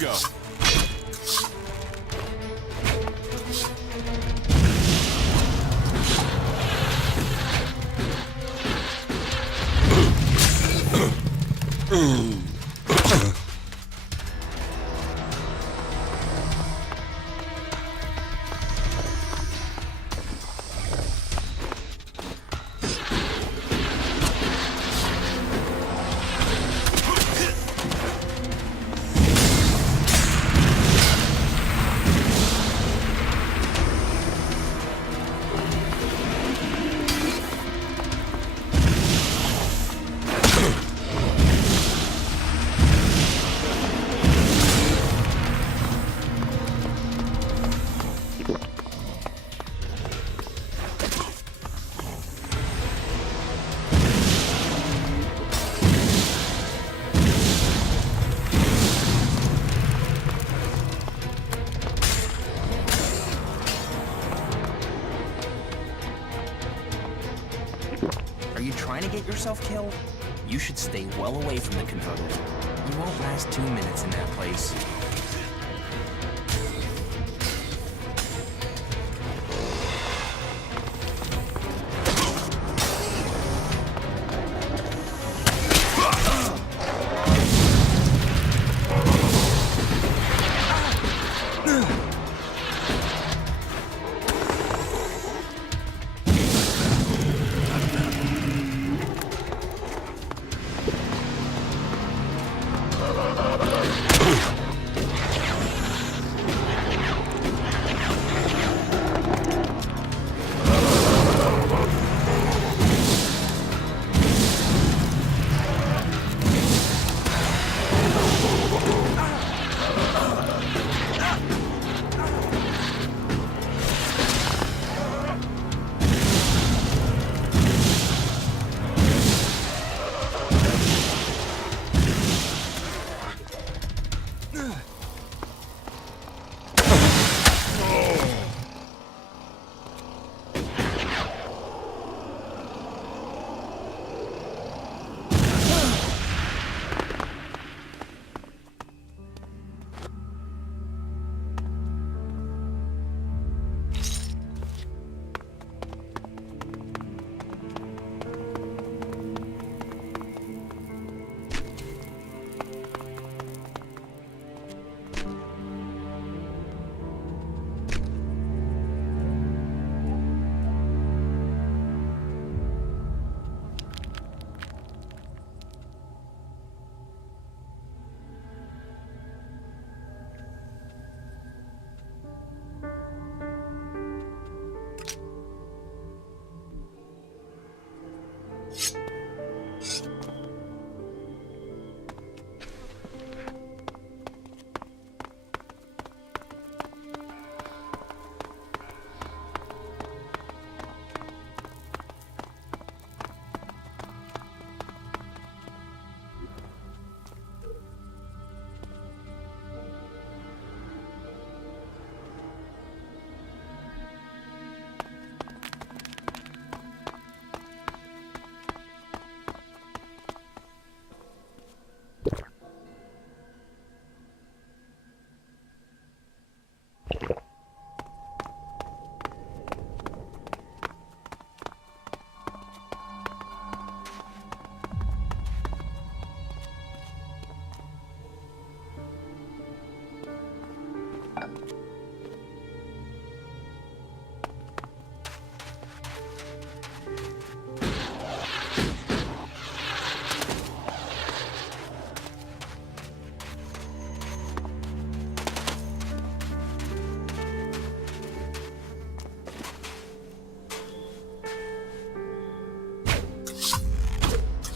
Let's go. Are you trying to get yourself killed? You should stay well away from the convertible. You won't last 2 minutes in that place.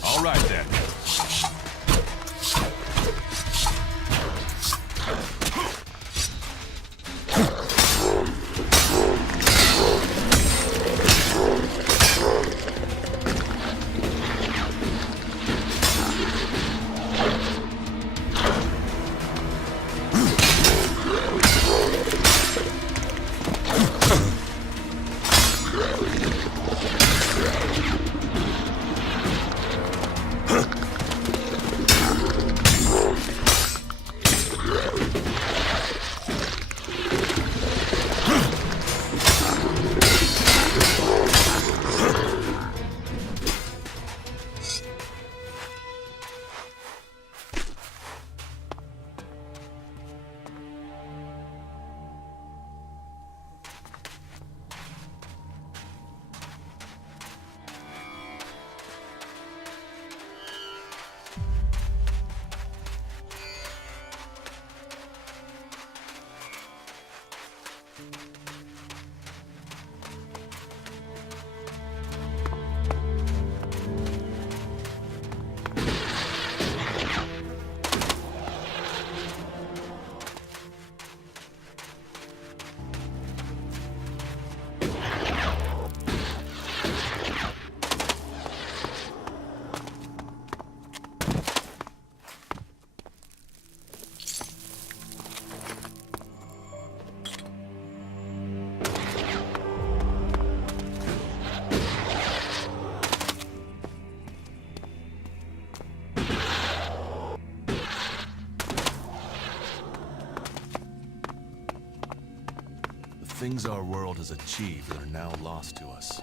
All right then. Huh? things our world has achieved that are now lost to us.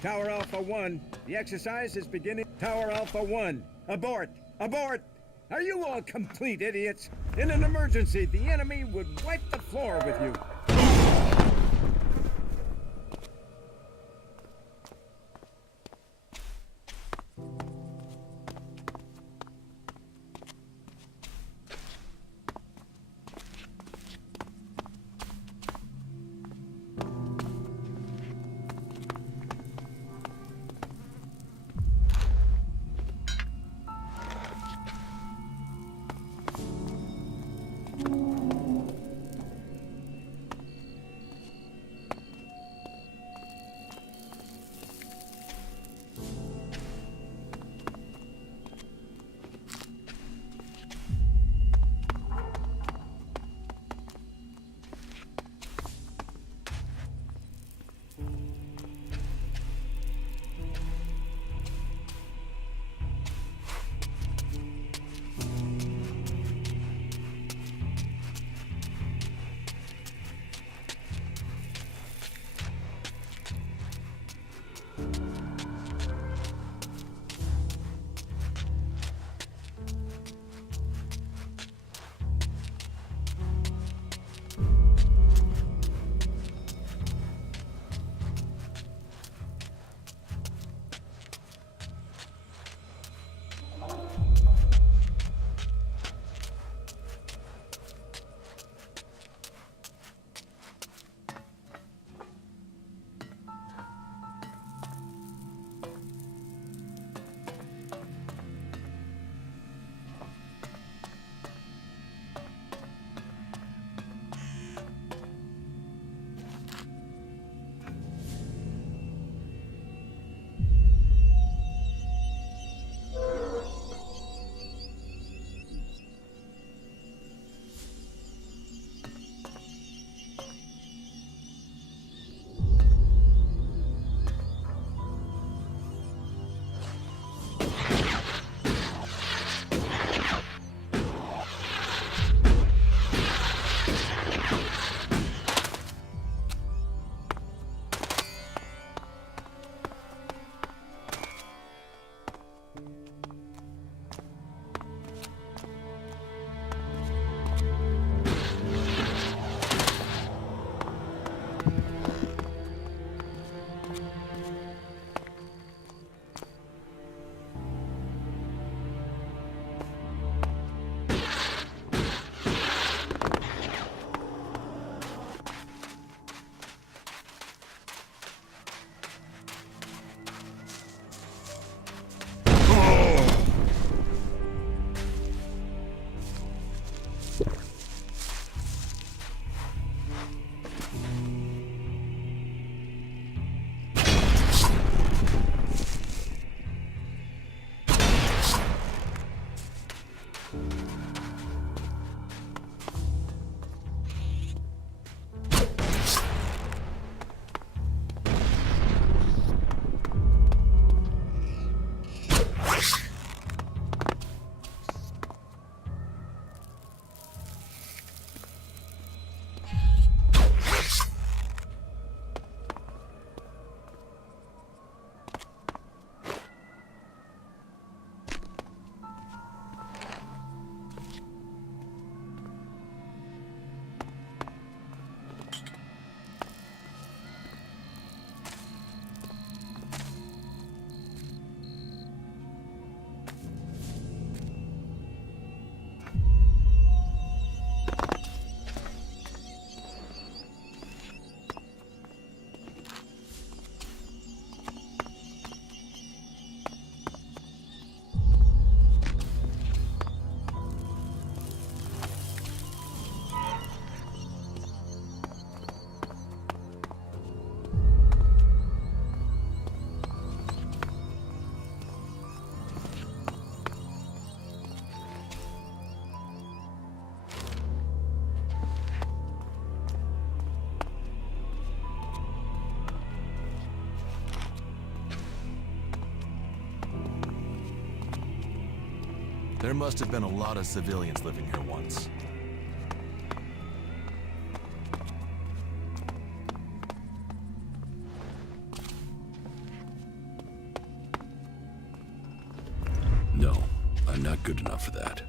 Tower Alpha 1, the exercise is beginning. Tower Alpha 1, abort! Abort! Are you all complete idiots? In an emergency, the enemy would wipe the floor with you. There must have been a lot of civilians living here once. No, I'm not good enough for that.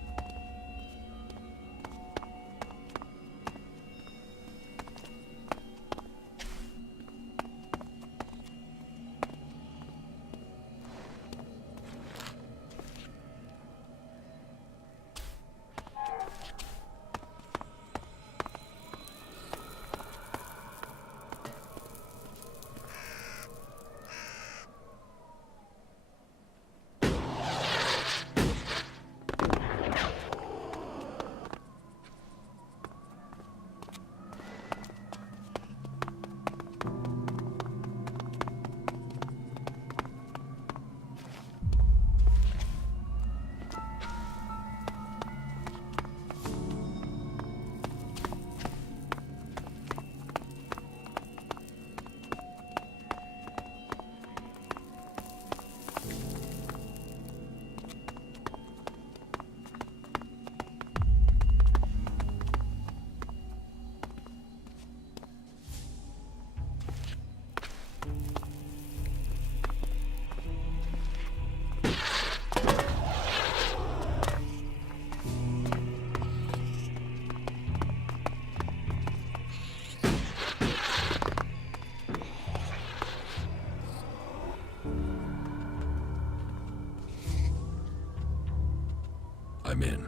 I'm in.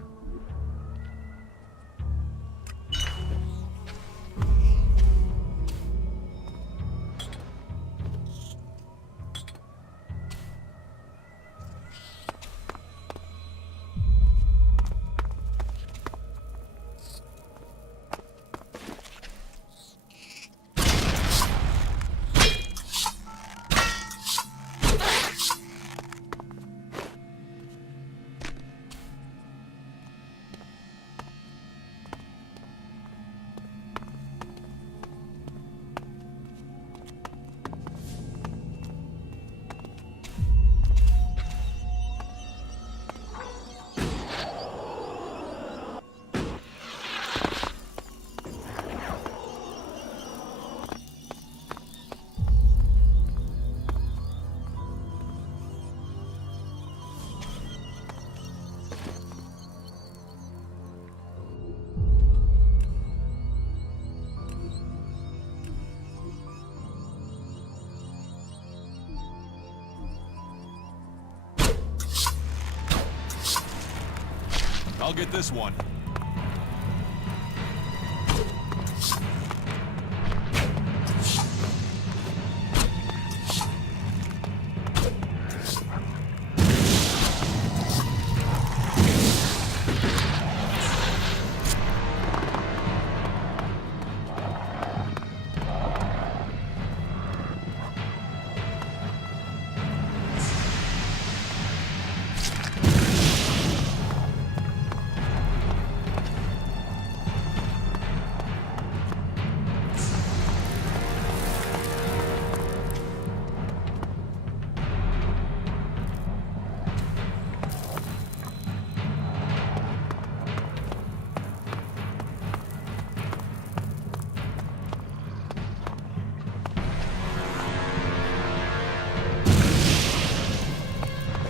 I'll get this one.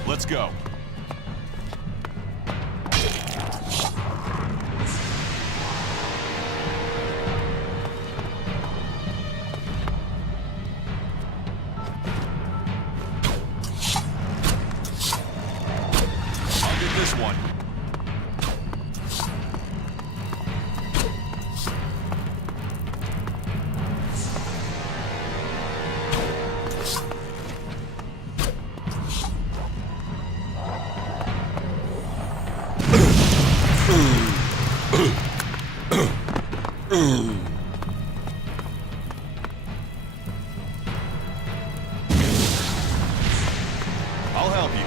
Let's go. I'll get this one. I'll help you.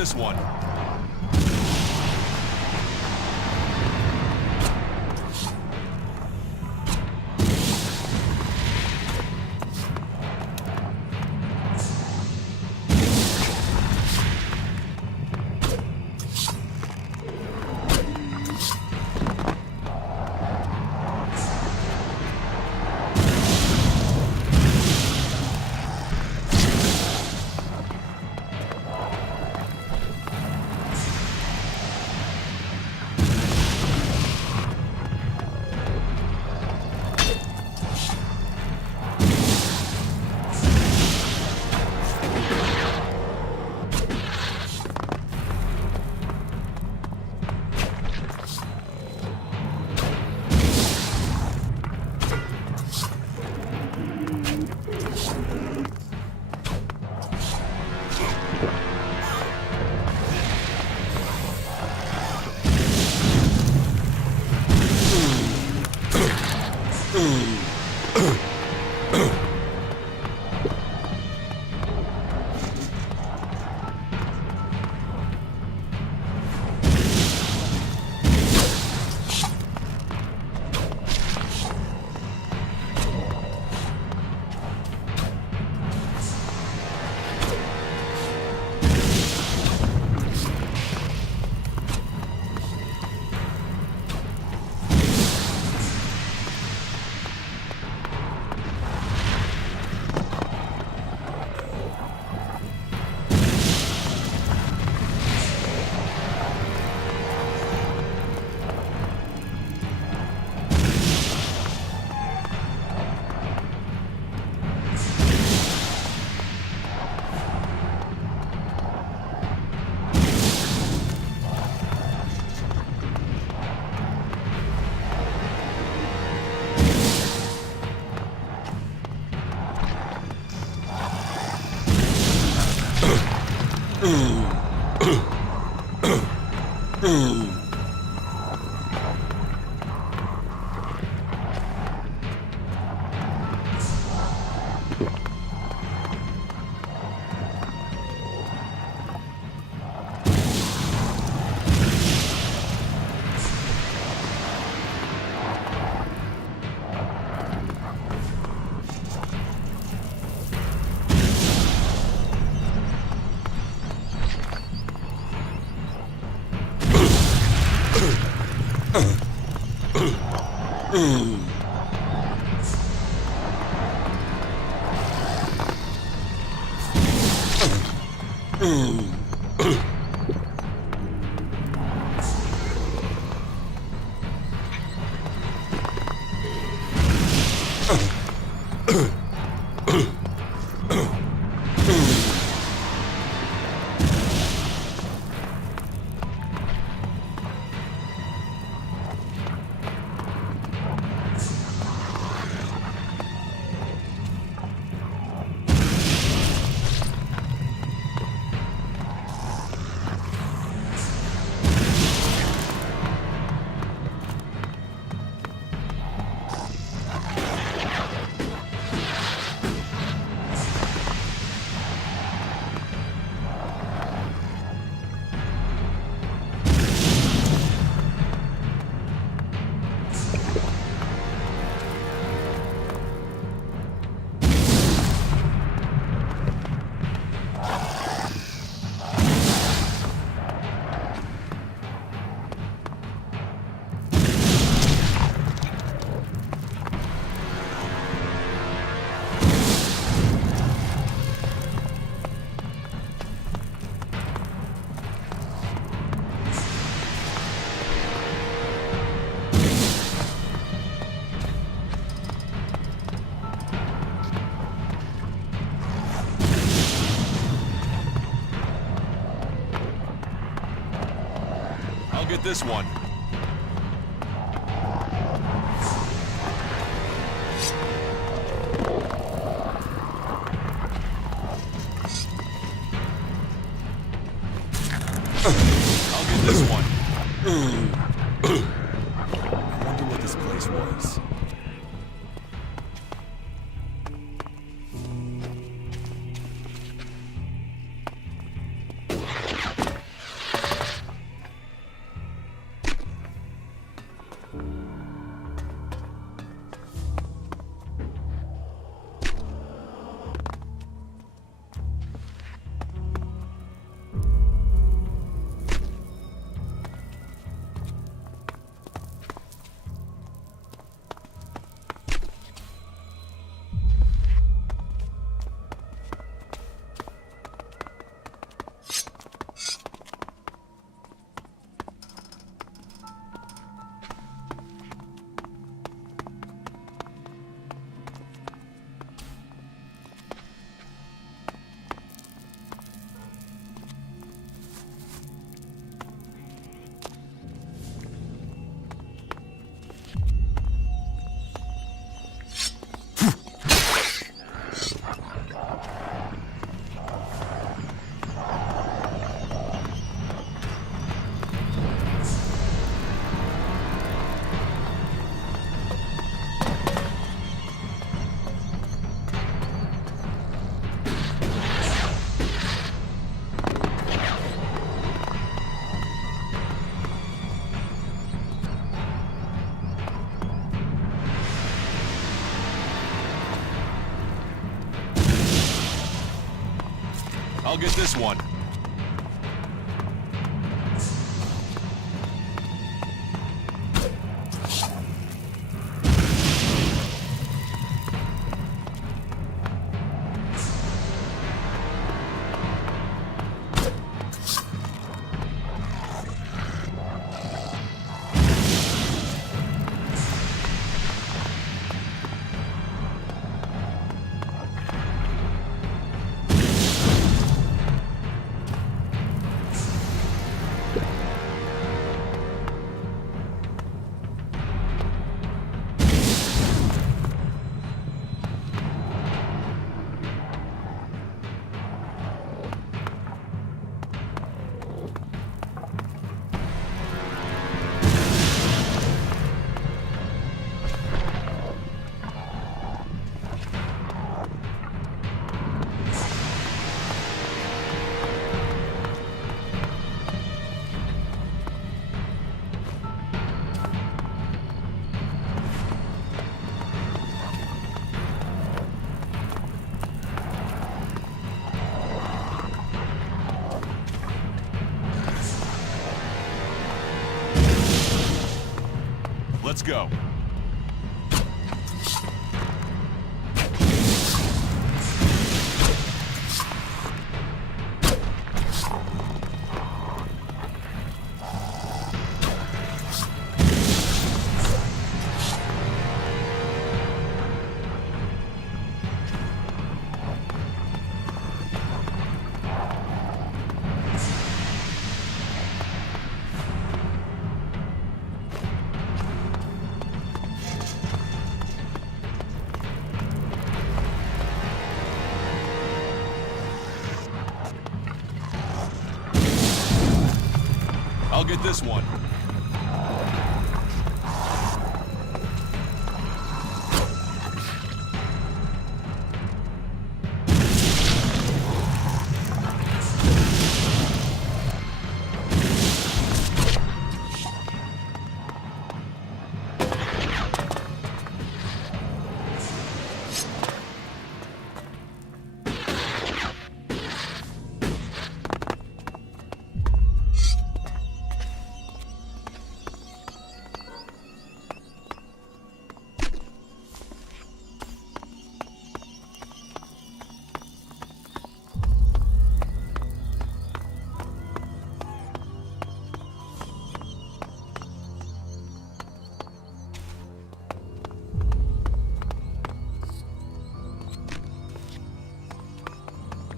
this one. Get this one. I'll get this one. I wonder what this place was. I'll get this one. Let's go. I'll get this one.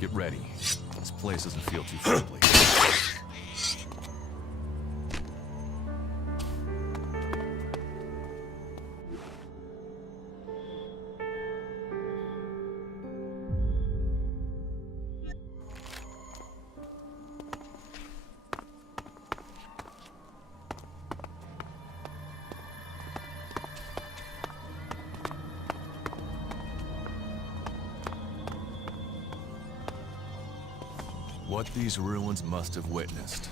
Get ready. This place doesn't feel too friendly. What these ruins must have witnessed.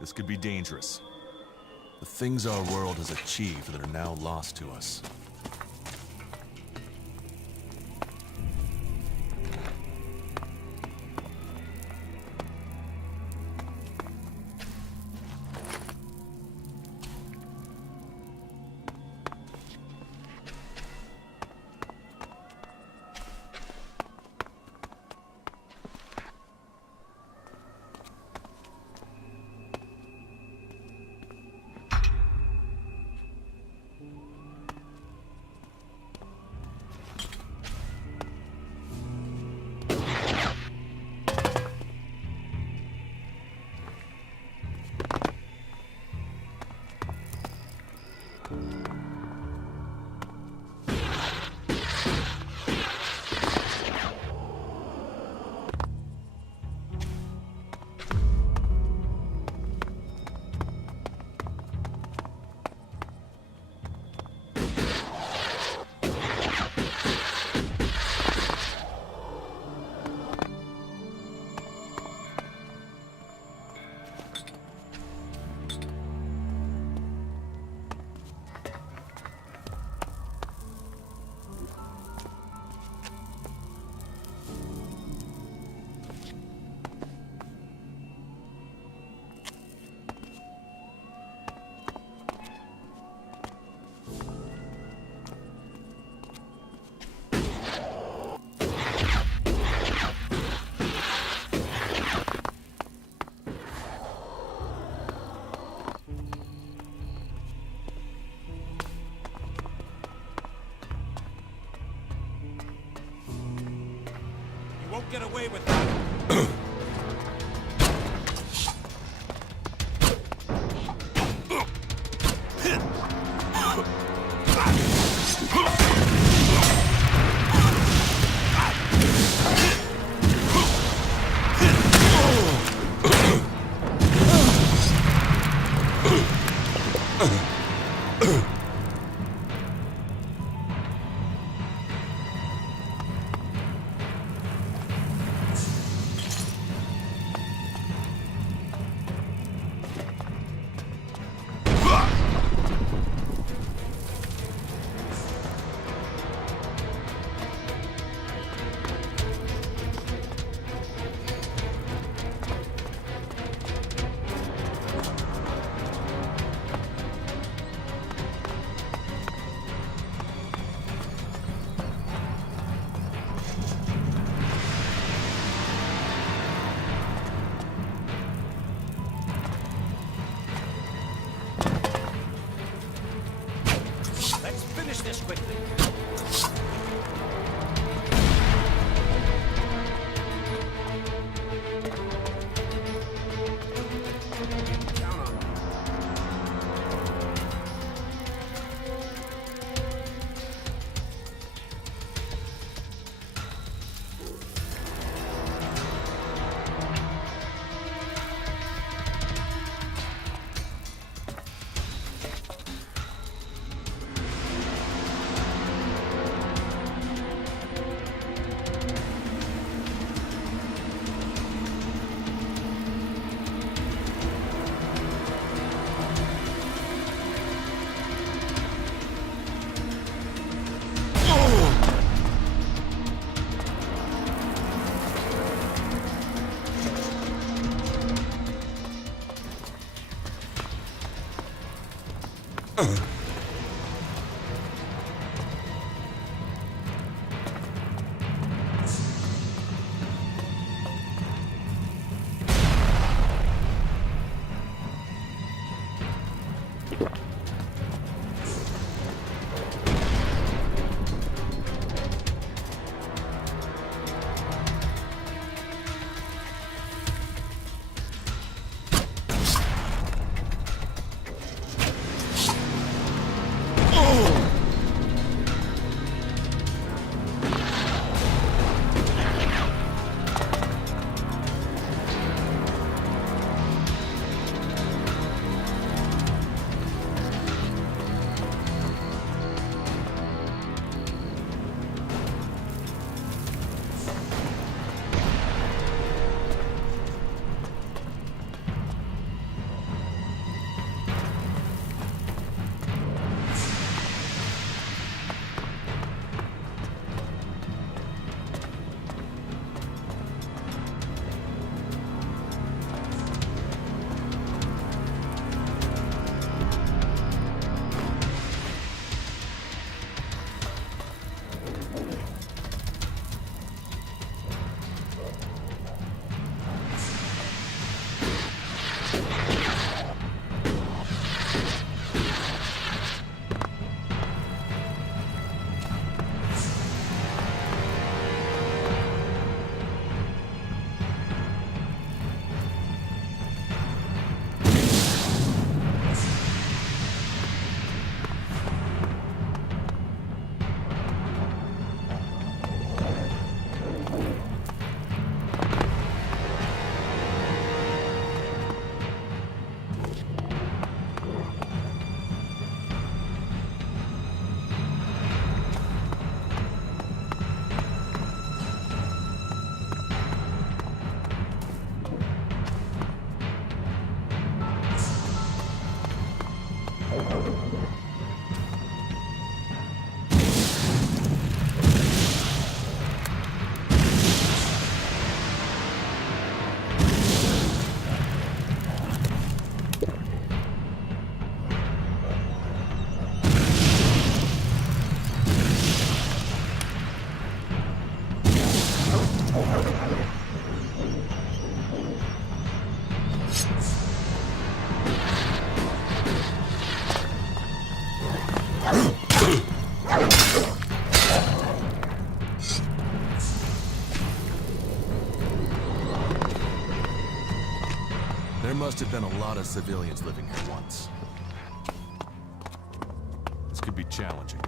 This could be dangerous. The things our world has achieved that are now lost to us. get away with that. Let's finish this quickly. Count on me. There must have been a lot of civilians living here once. This could be challenging.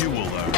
You will learn.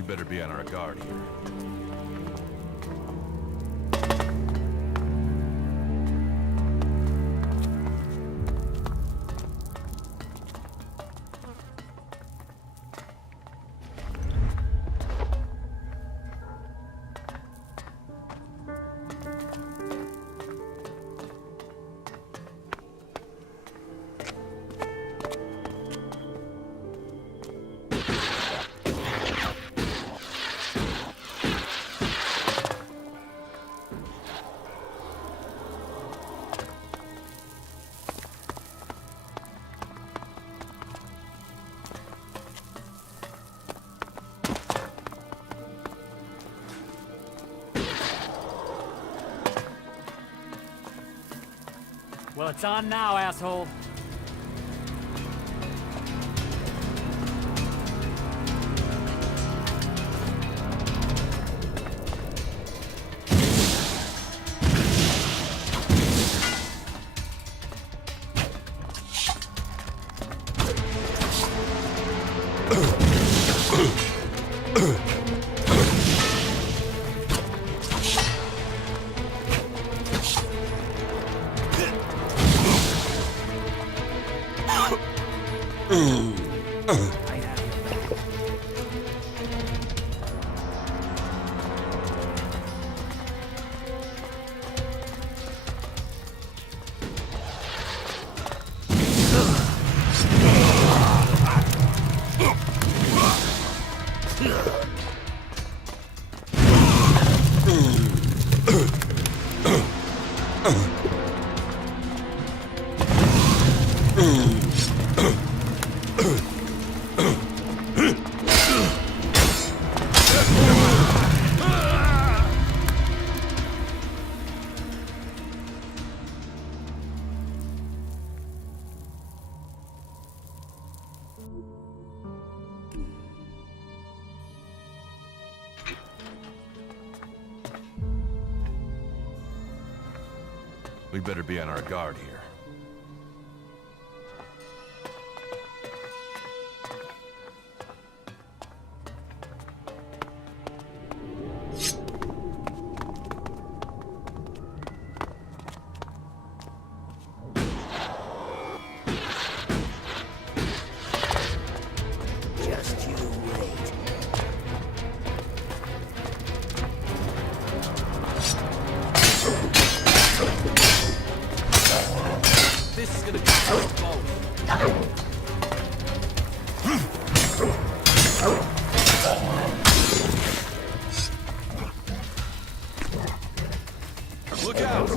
We better be on our guard here. Well, it's on now, asshole. We better be on our guard here. Just you wait. This is gonna be us both. Look out!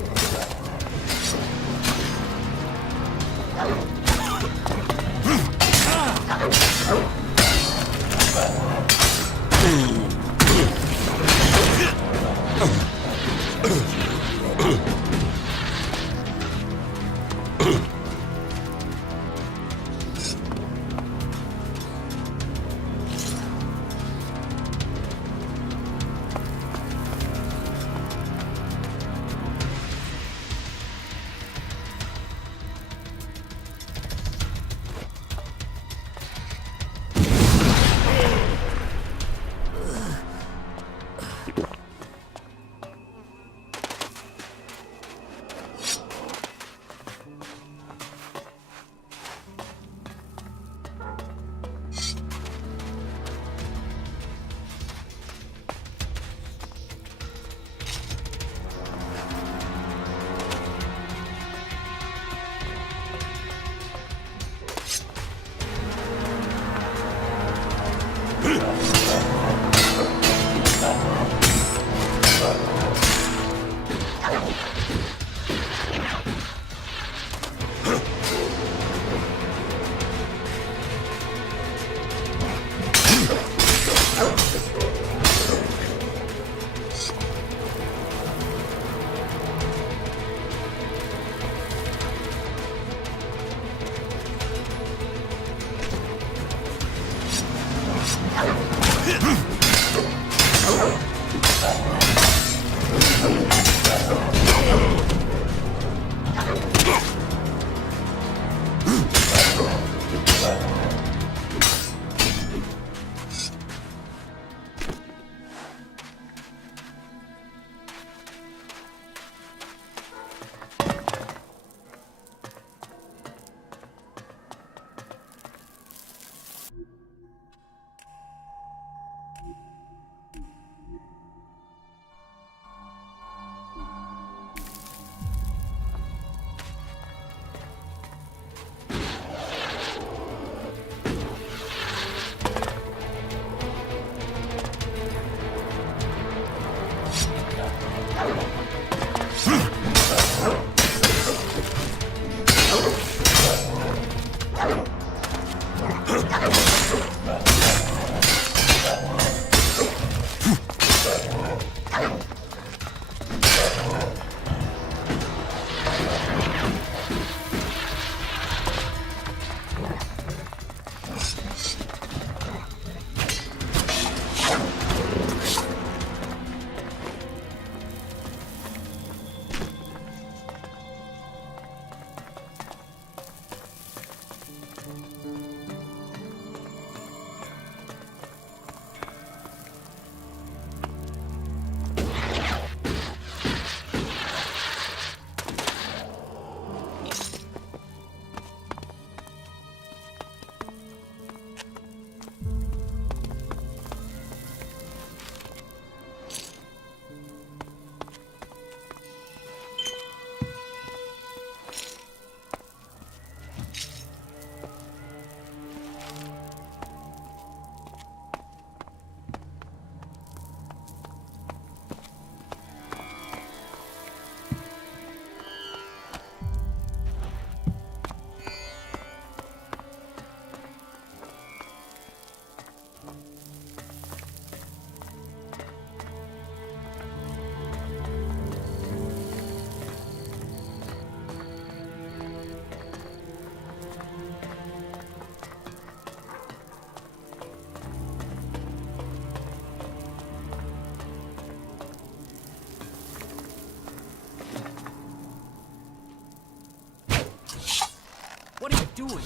doing?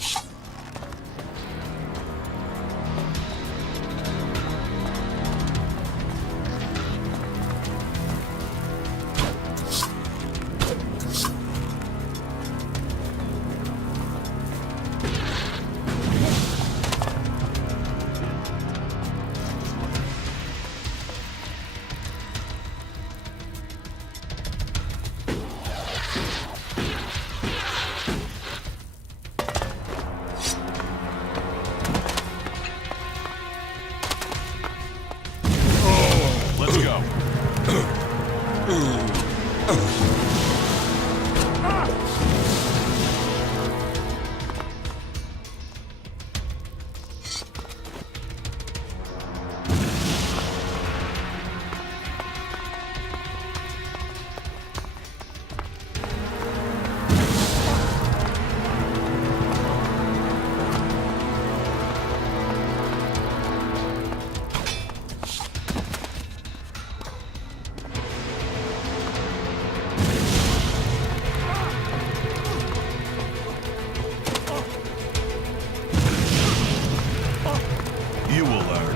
Let's go. You will learn.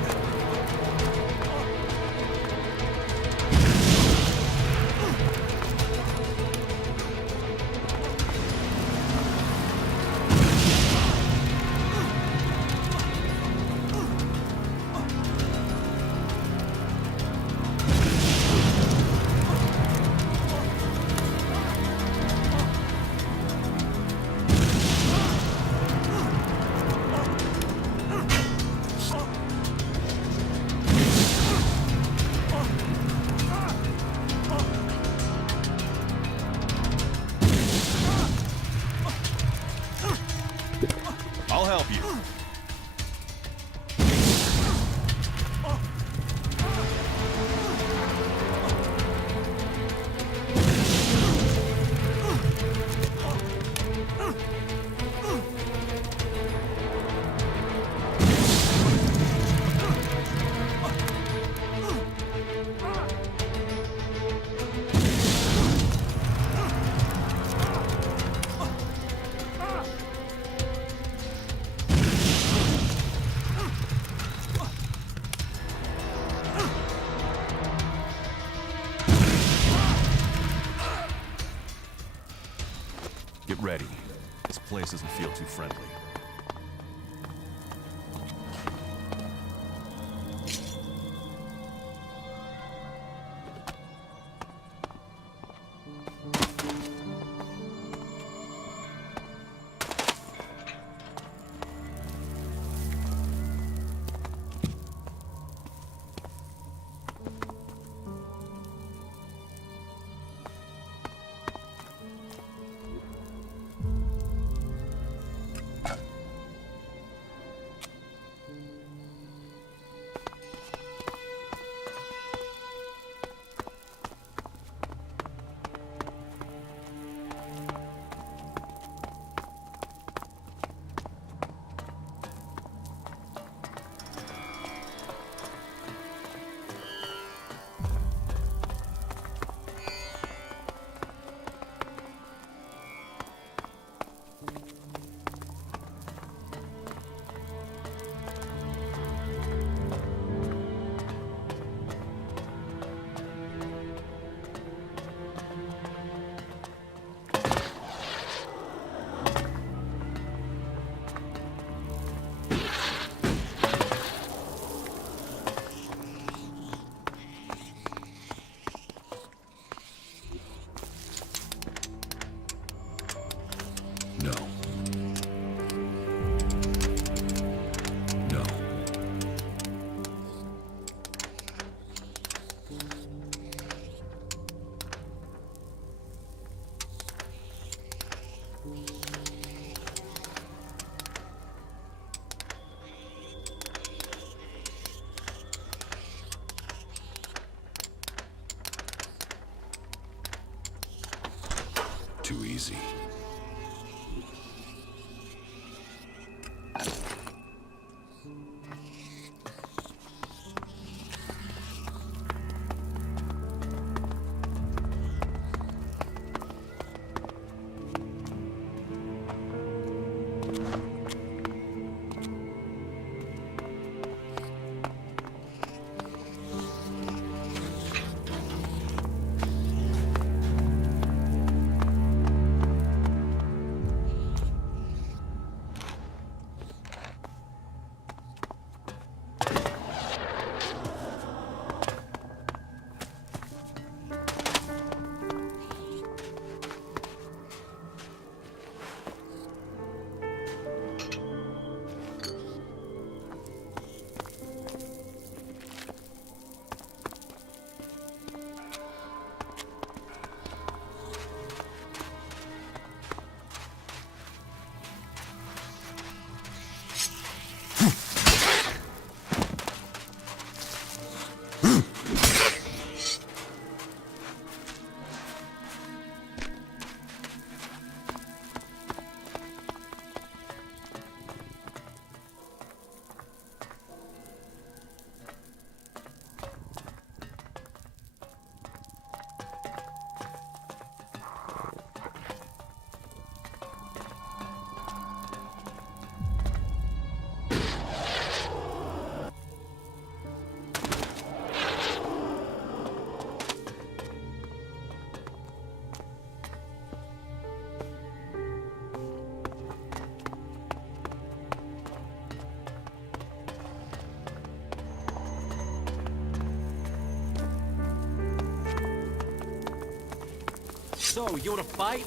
I'll help you. Get ready. This place doesn't feel too friendly. No. No. Too easy. So, you wanna fight?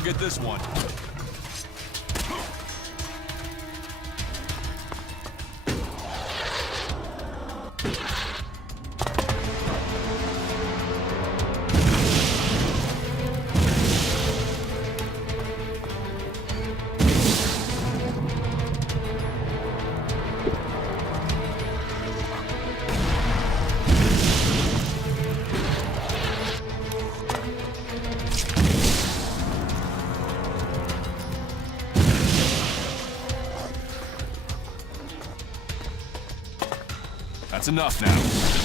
I'll get this one. That's enough now.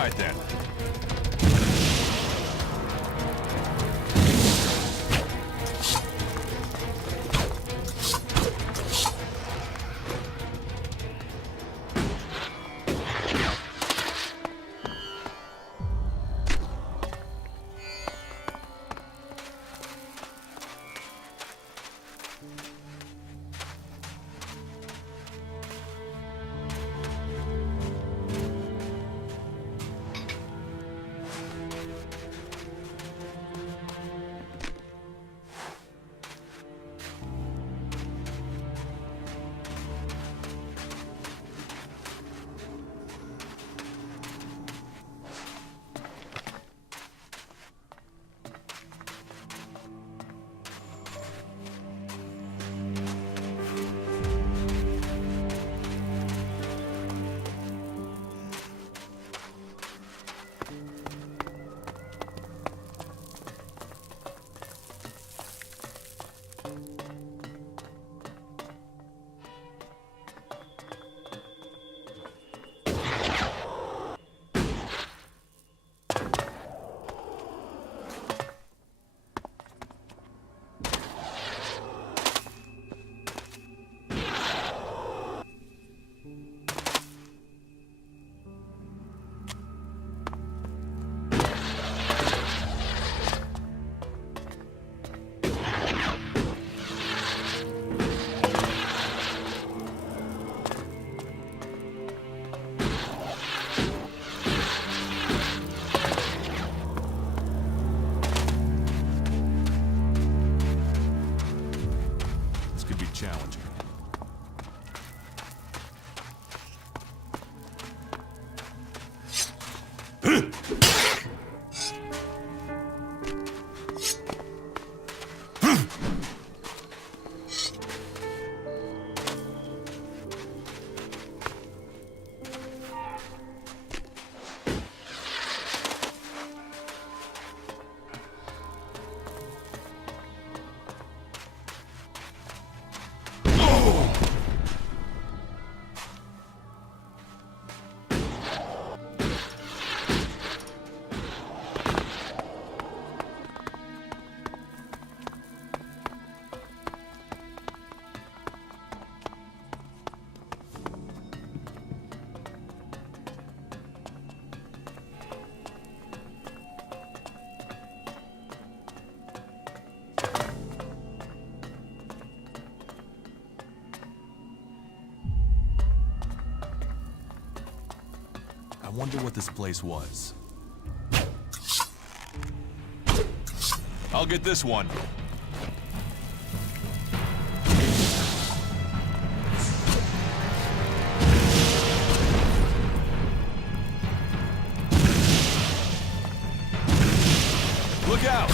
right then. Challenging. I wonder what this place was. I'll get this one. Look out!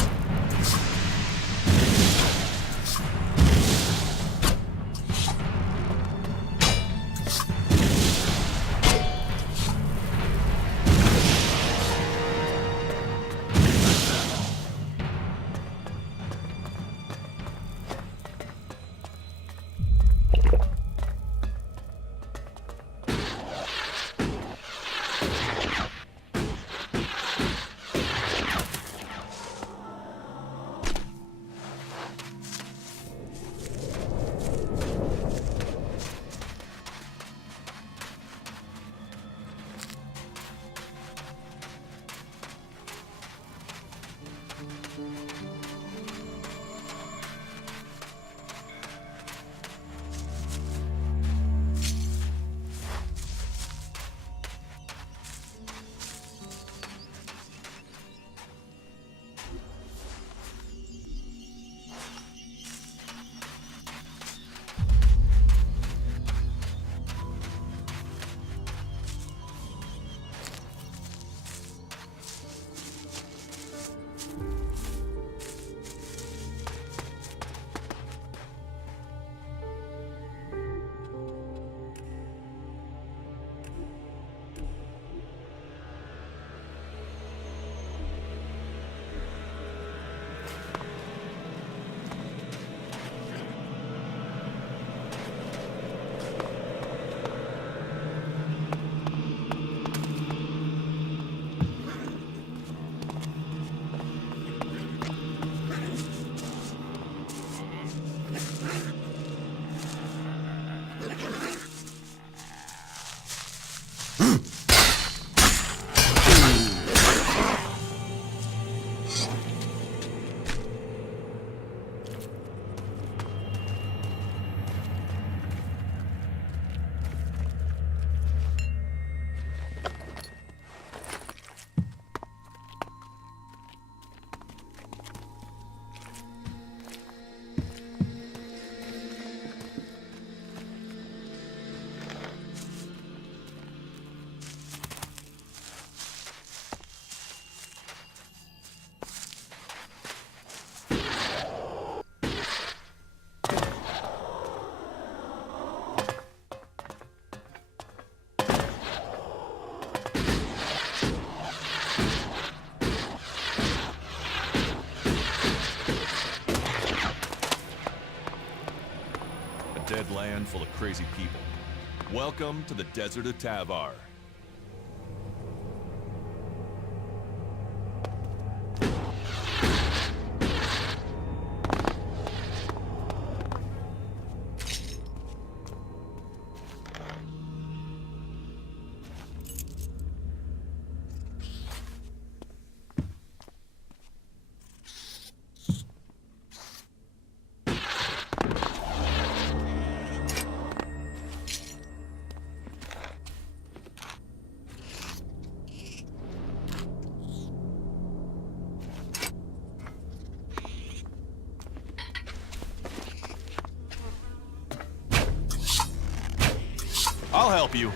full of crazy people. Welcome to the desert of Tavar. I'll help you.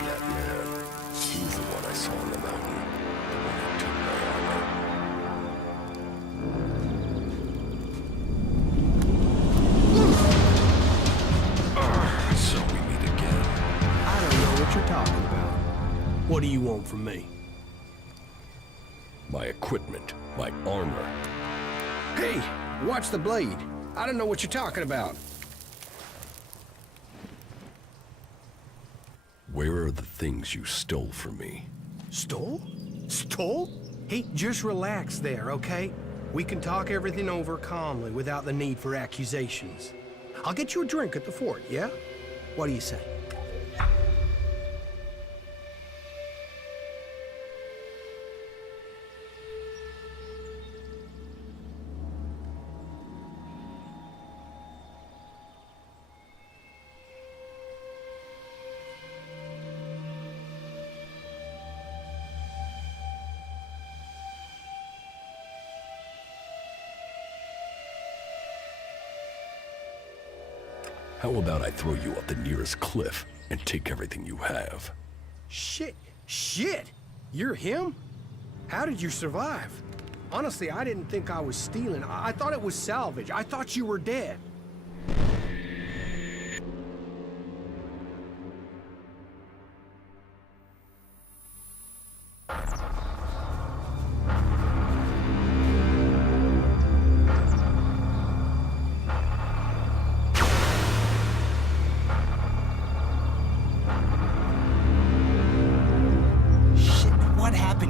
That man, he's the one I saw on the mountain. The one who took my armor. So we meet again. I don't know what you're talking about. What do you want from me? My equipment, my armor. Hey, watch the blade. I don't know what you're talking about. Where are the things you stole from me? Stole? Stole? Hey, just relax there, okay? We can talk everything over calmly without the need for accusations. I'll get you a drink at the fort, yeah? What do you say? How about I throw you off the nearest cliff and take everything you have? Shit! You're him? How did you survive? Honestly, I didn't think I was stealing. I thought it was salvage. I thought you were dead.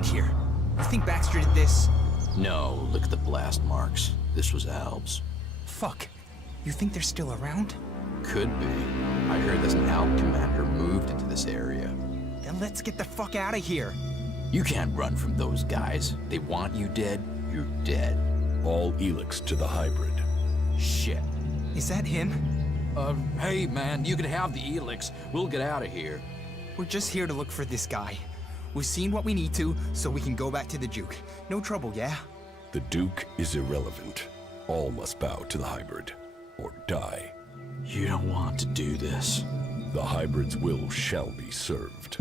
Here. You think Baxter did this? No, look at the blast marks. This was Alb's. Fuck. You think they're still around? Could be. I heard that an Alb commander moved into this area. Then let's get the fuck out of here. You can't run from those guys. They want you dead, you're dead. All Elex to the hybrid. Shit. Is that him? Hey man, you can have the Elex. We'll get out of here. We're just here to look for this guy. We've seen what we need to, so we can go back to the Duke. No trouble, yeah? The Duke is irrelevant. All must bow to the hybrid, or die. You don't want to do this. The hybrid's will shall be served.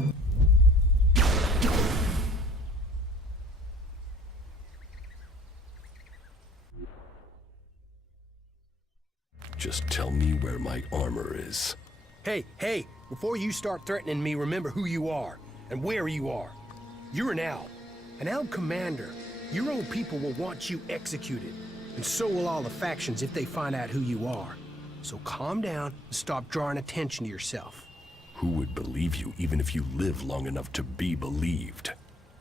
Just tell me where my armor is. Hey, before you start threatening me, remember who you are and where you are. You're an Alb commander. Your own people will want you executed, and so will all the factions if they find out who you are. So calm down and stop drawing attention to yourself. Who would believe you even if you live long enough to be believed?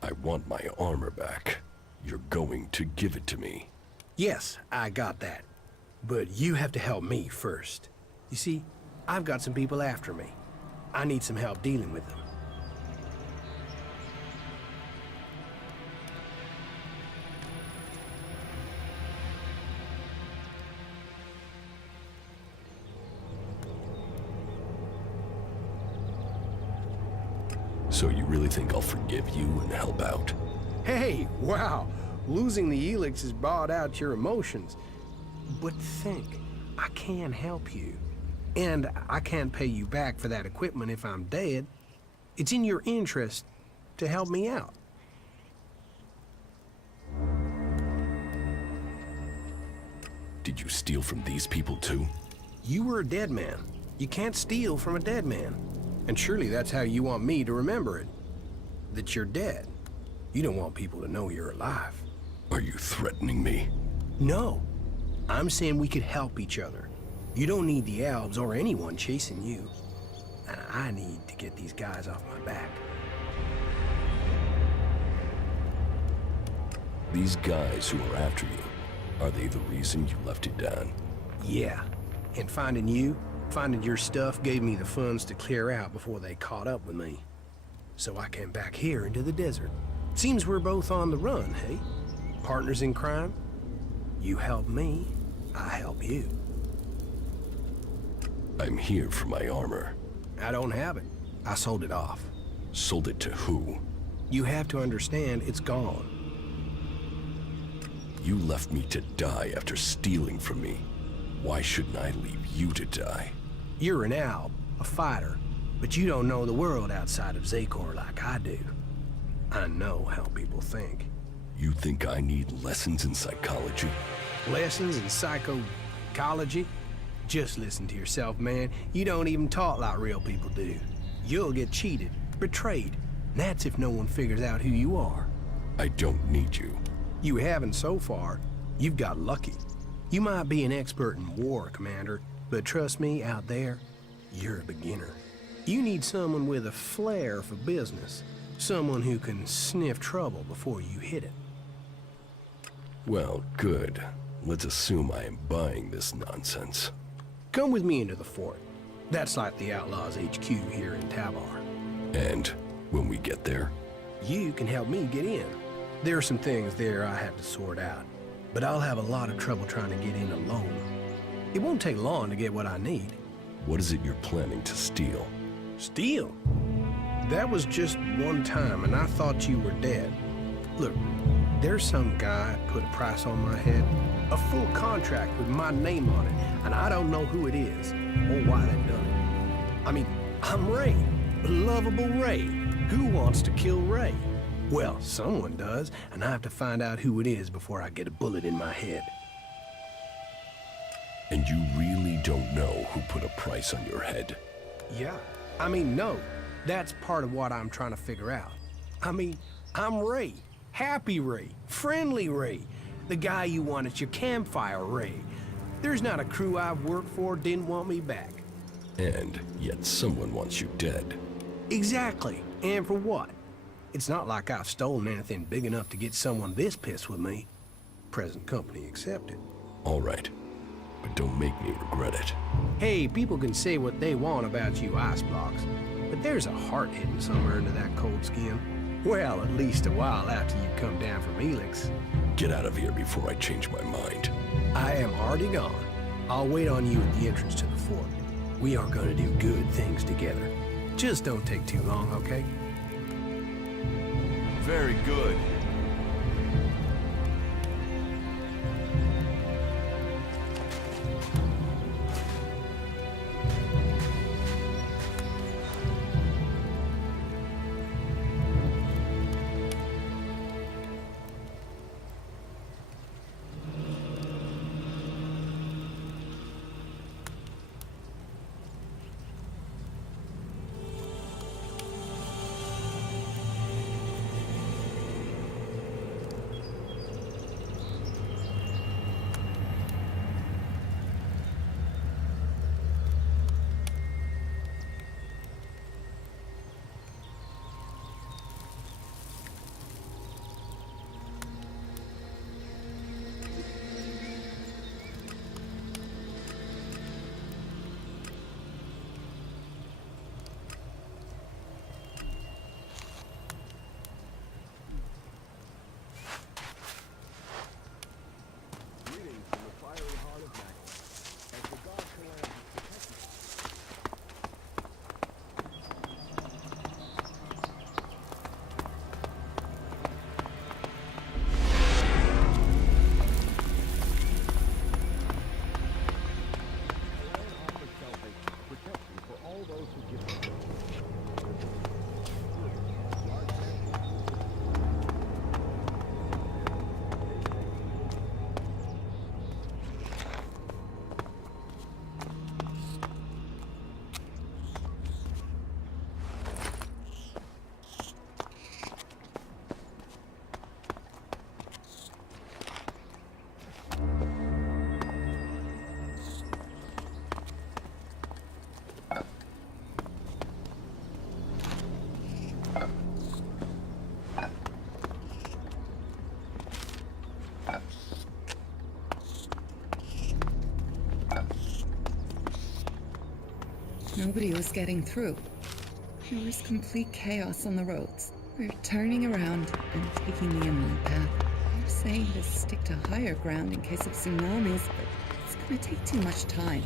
I want my armor back. You're going to give it to me. Yes, I got that. But you have to help me first. You see, I've got some people after me. I need some help dealing with them. So you really think I'll forgive you and help out? Hey, wow. Losing the Elex has brought out your emotions. But think, I can help you. And I can't pay you back for that equipment if I'm dead. It's in your interest to help me out. Did you steal from these people too? You were a dead man. You can't steal from a dead man. And surely that's how you want me to remember it. That you're dead. You don't want people to know you're alive. Are you threatening me? No. I'm saying we could help each other. You don't need the elves or anyone chasing you. And I need to get these guys off my back. These guys who are after you, are they the reason you left it down? Yeah. And finding you, finding your stuff gave me the funds to clear out before they caught up with me. So I came back here into the desert. Seems we're both on the run, hey? Partners in crime? You help me, I help you. I'm here for my armor. I don't have it. I sold it off. Sold it to who? You have to understand it's gone. You left me to die after stealing from me. Why shouldn't I leave you to die? You're an alb, a fighter, but you don't know the world outside of Zakor like I do. I know how people think. You think I need lessons in psychology? Lessons in psychology? Just listen to yourself, man. You don't even talk like real people do. You'll get cheated, betrayed. And that's if no one figures out who you are. I don't need you. You haven't so far. You've got lucky. You might be an expert in war, Commander, but trust me, out there, you're a beginner. You need someone with a flair for business. Someone who can sniff trouble before you hit it. Well, good. Let's assume I am buying this nonsense. Come with me into the fort. That's like the Outlaws HQ here in Tavar. And when we get there? You can help me get in. There are some things there I have to sort out, but I'll have a lot of trouble trying to get in alone. It won't take long to get what I need. What is it you're planning to steal? Steal? That was just one time, and I thought you were dead. Look, there's some guy put a price on my head. A full contract with my name on it, and I don't know who it is, or why they've done it. I mean, I'm Ray, lovable Ray. Who wants to kill Ray? Well, someone does, and I have to find out who it is before I get a bullet in my head. And you really don't know who put a price on your head? Yeah. I mean, no. That's part of what I'm trying to figure out. I mean, I'm Ray. Happy Ray. Friendly Ray. The guy you want at your campfire, Ray. There's not a crew I've worked for didn't want me back. And yet someone wants you dead. Exactly. And for what? It's not like I've stolen anything big enough to get someone this pissed with me. Present company accepted. All right. But don't make me regret it. Hey, people can say what they want about you ice blocks, but there's a heart hidden somewhere under that cold skin. Well, at least a while after you come down from Elex. Get out of here before I change my mind. I am already gone. I'll wait on you at the entrance to the fort. We are gonna do good things together. Just don't take too long, okay? Very good. Nobody was getting through. There was complete chaos on the roads. We're turning around and taking the inland path. They're saying to stick to higher ground in case of tsunamis, but it's gonna take too much time.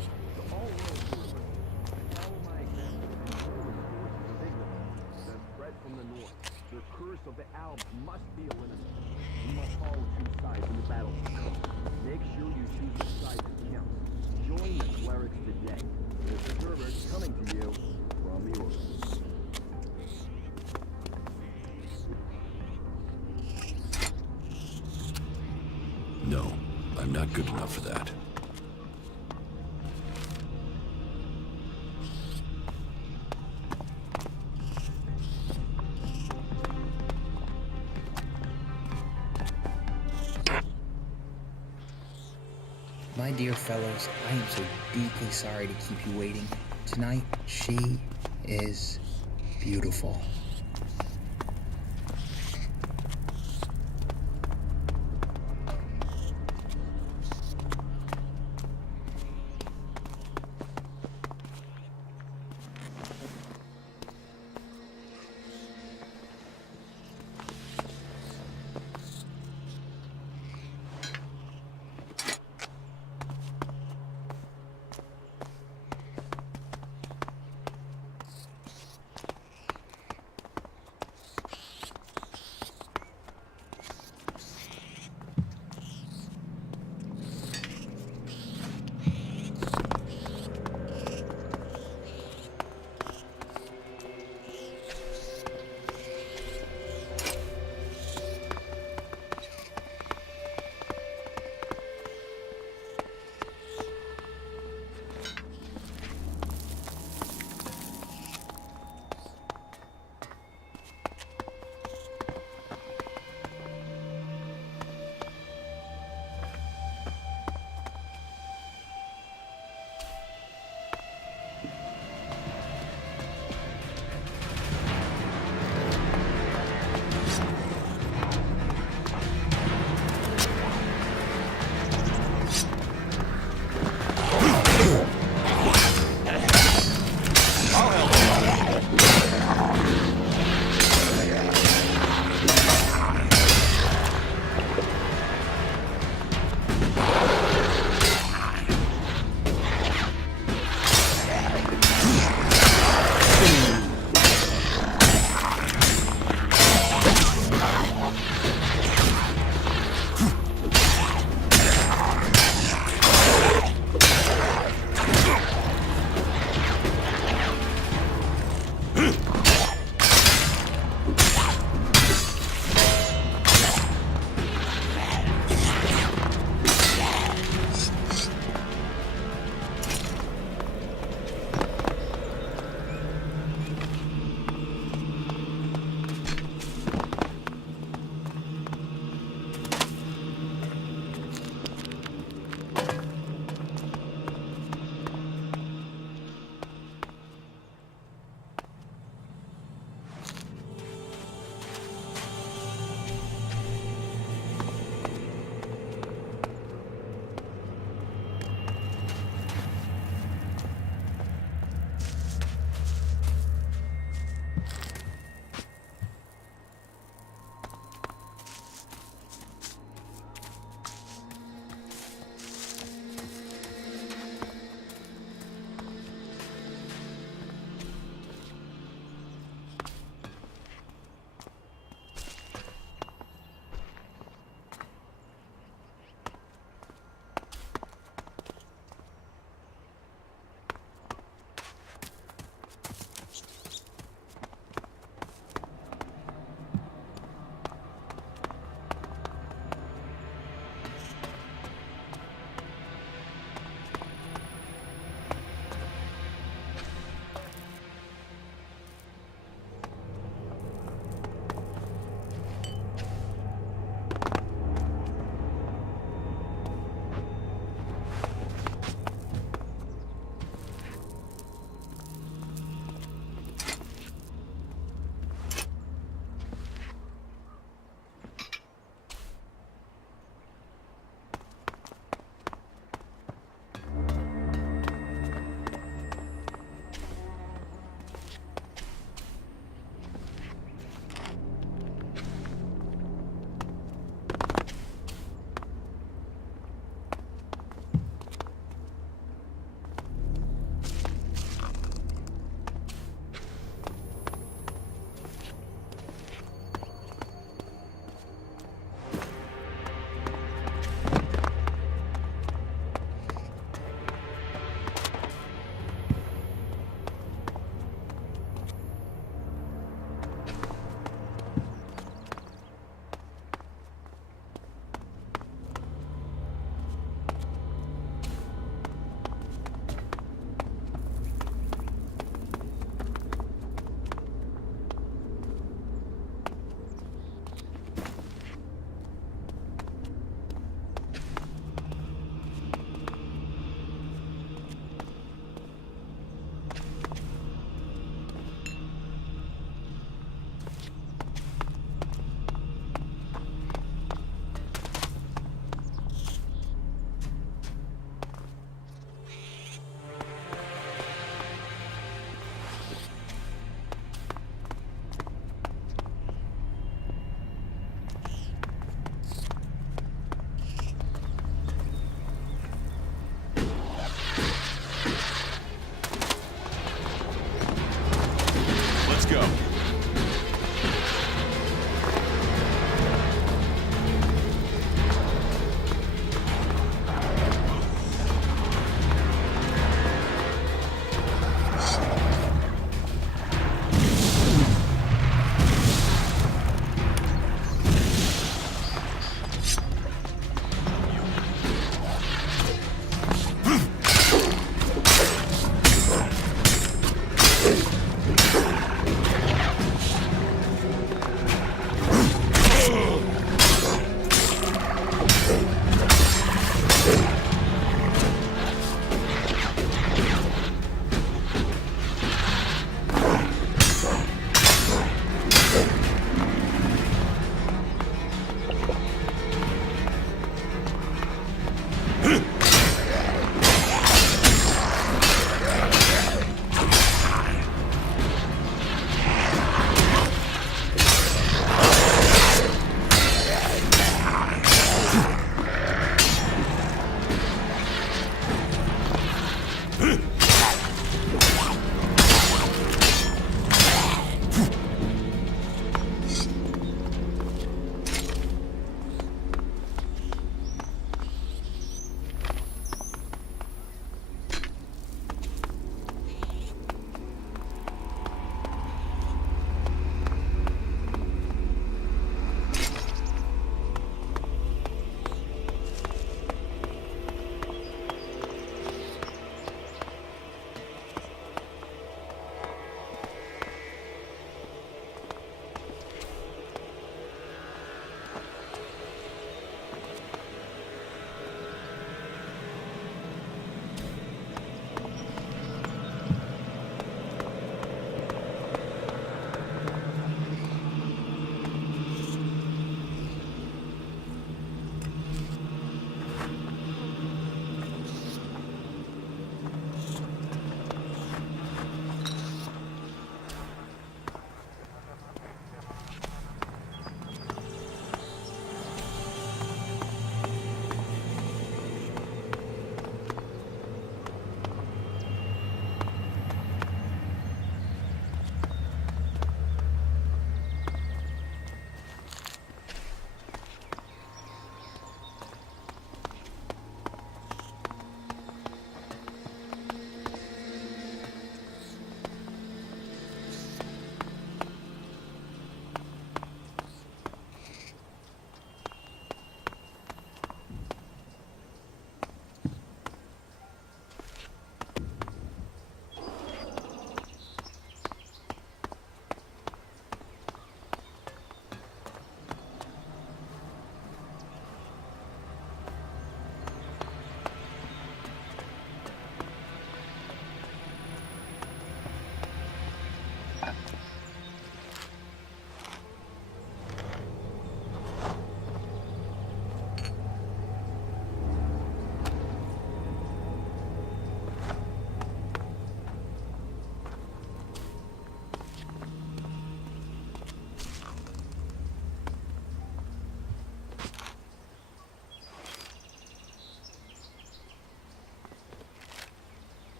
The curse of the Alps must be eliminated. You must follow two sides in the battle. Make sure you choose the side that counts. Join the clerics today. Mr. Gerbert coming to you from the Order. No, I'm not good enough for that. My dear fellows, I am so deeply sorry to keep you waiting. Tonight, she is beautiful.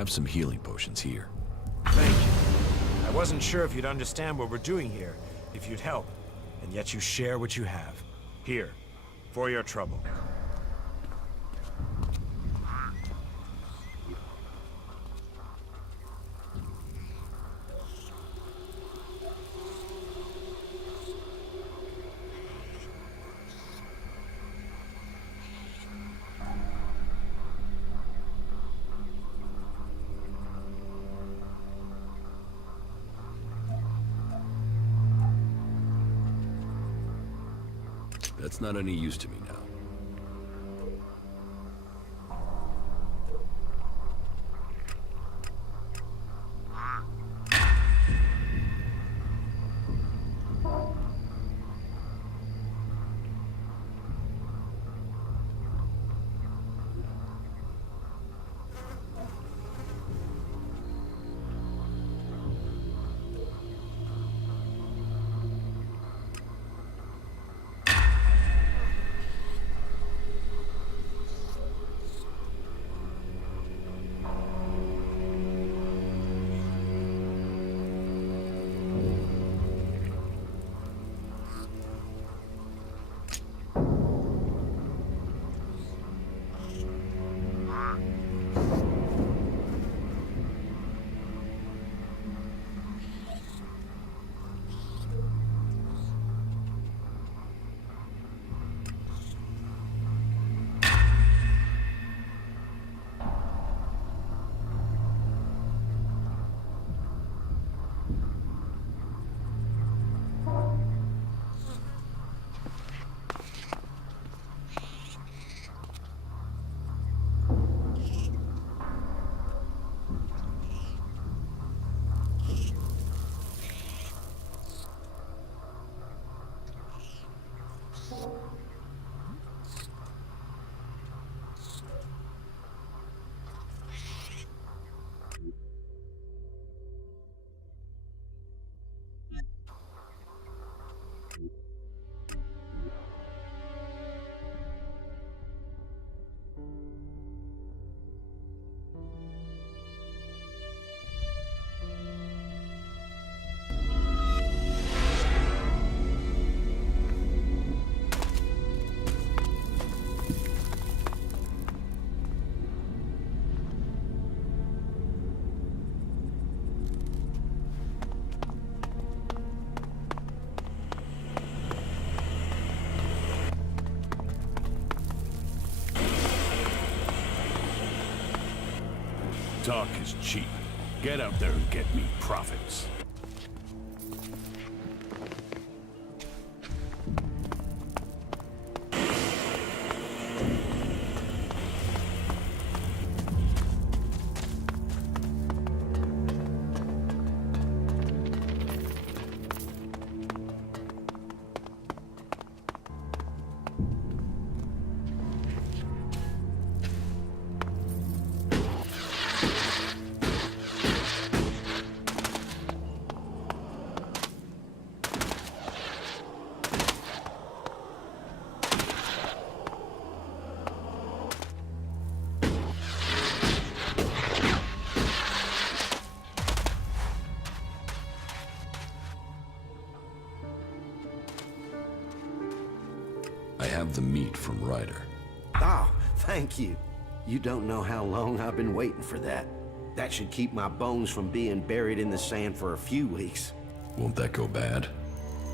have some healing potions here. Thank you. I wasn't sure if you'd understand what we're doing here, if you'd help, and yet you share what you have. Here, for your trouble. That's not any use to me now. Talk is cheap. Get out there and get me profits. I have the meat from Ryder. Oh, thank you. You don't know how long I've been waiting for that. That should keep my bones from being buried in the sand for a few weeks. Won't that go bad?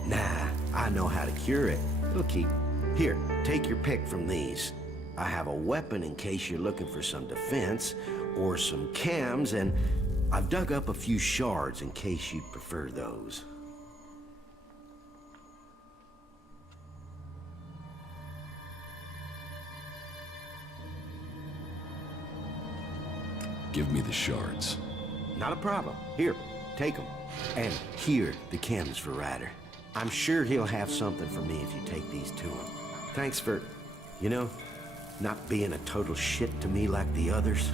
Nah, I know how to cure it. It'll keep. Here, take your pick from these. I have a weapon in case you're looking for some defense, or some cams, and I've dug up a few shards in case you'd prefer those. Give me the shards. Not a problem. Here, take them. And here, the chems for Ryder. I'm sure he'll have something for me if you take these to him. Thanks for, you know, not being a total shit to me like the others.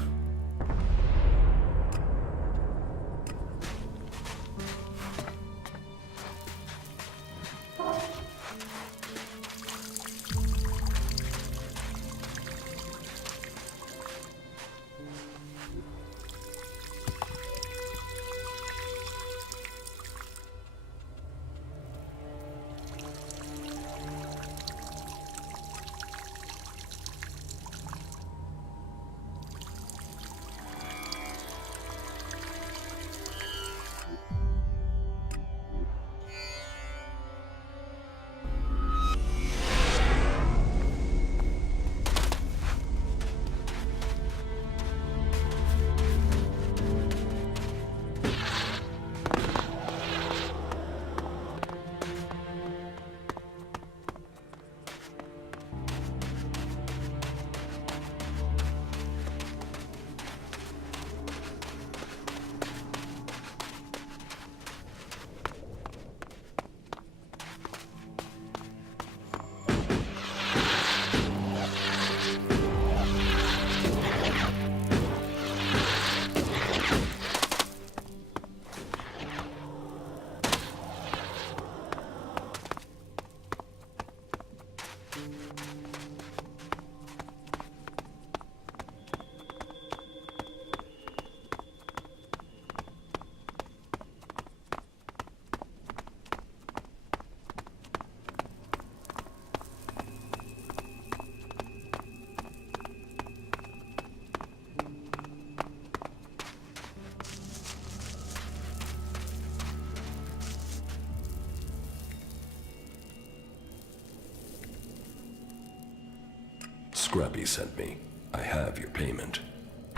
Scrubby sent me. I have your payment.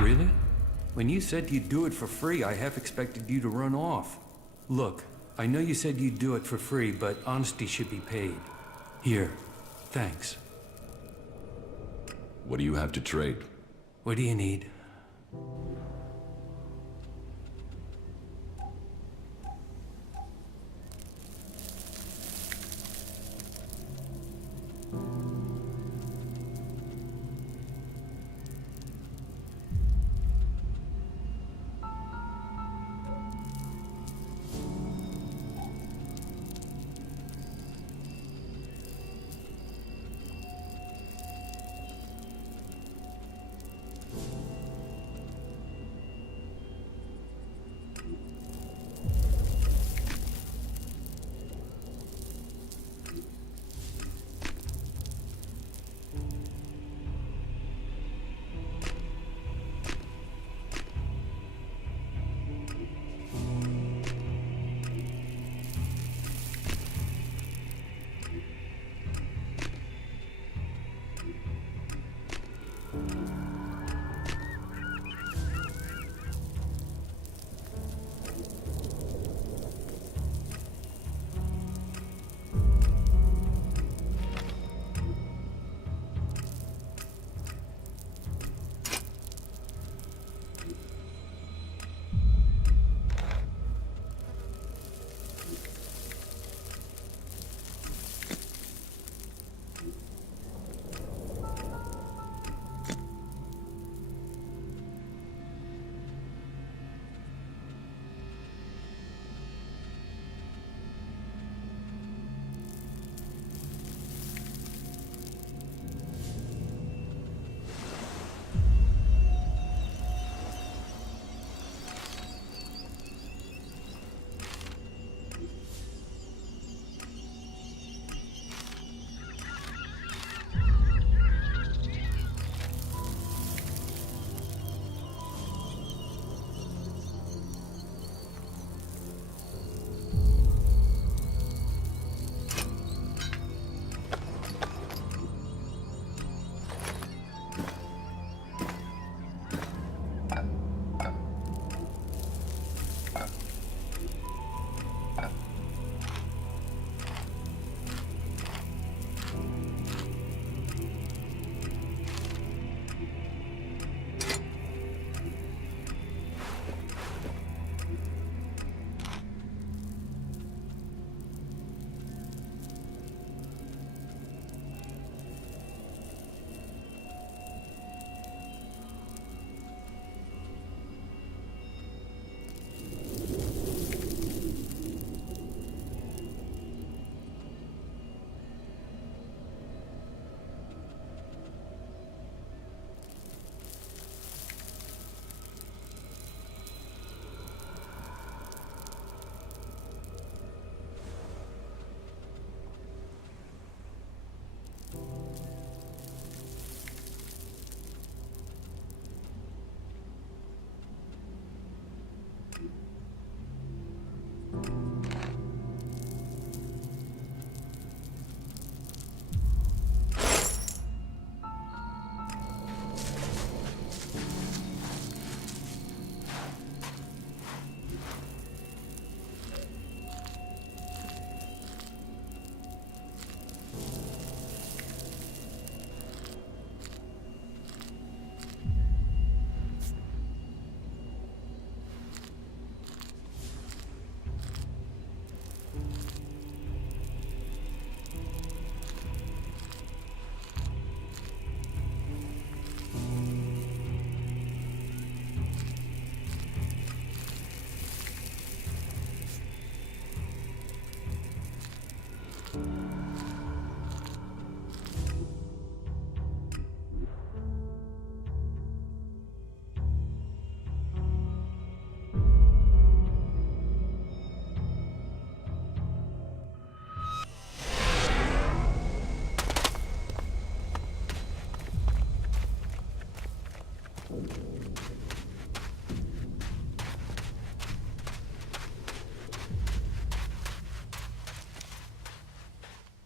Really? When you said you'd do it for free, I half expected you to run off. Look, I know you said you'd do it for free, but honesty should be paid. Here, thanks. What do you have to trade? What do you need?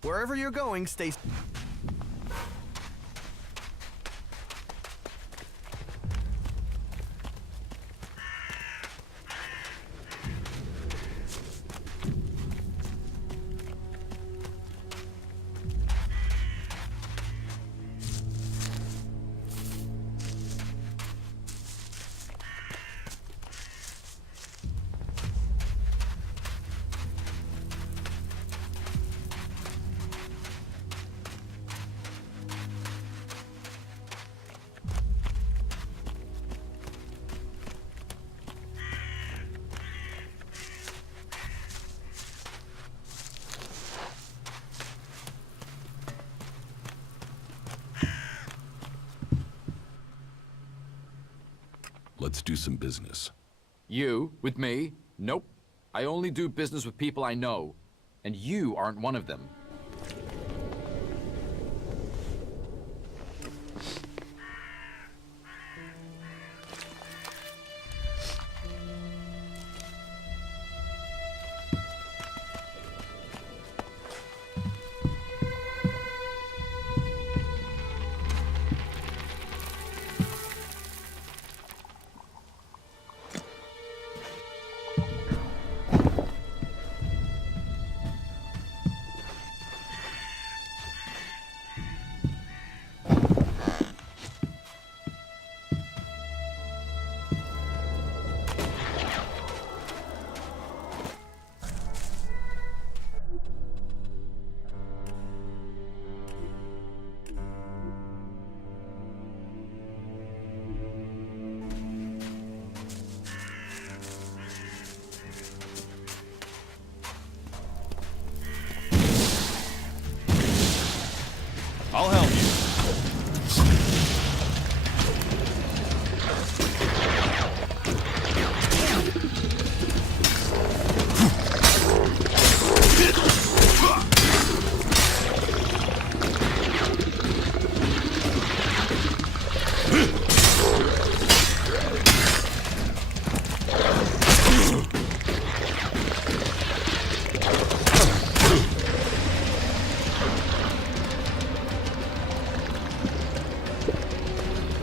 Wherever you're going, stay... Let's do some business. You? With me? Nope. I only do business with people I know. And you aren't one of them. I'll help you.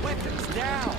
Weapons down!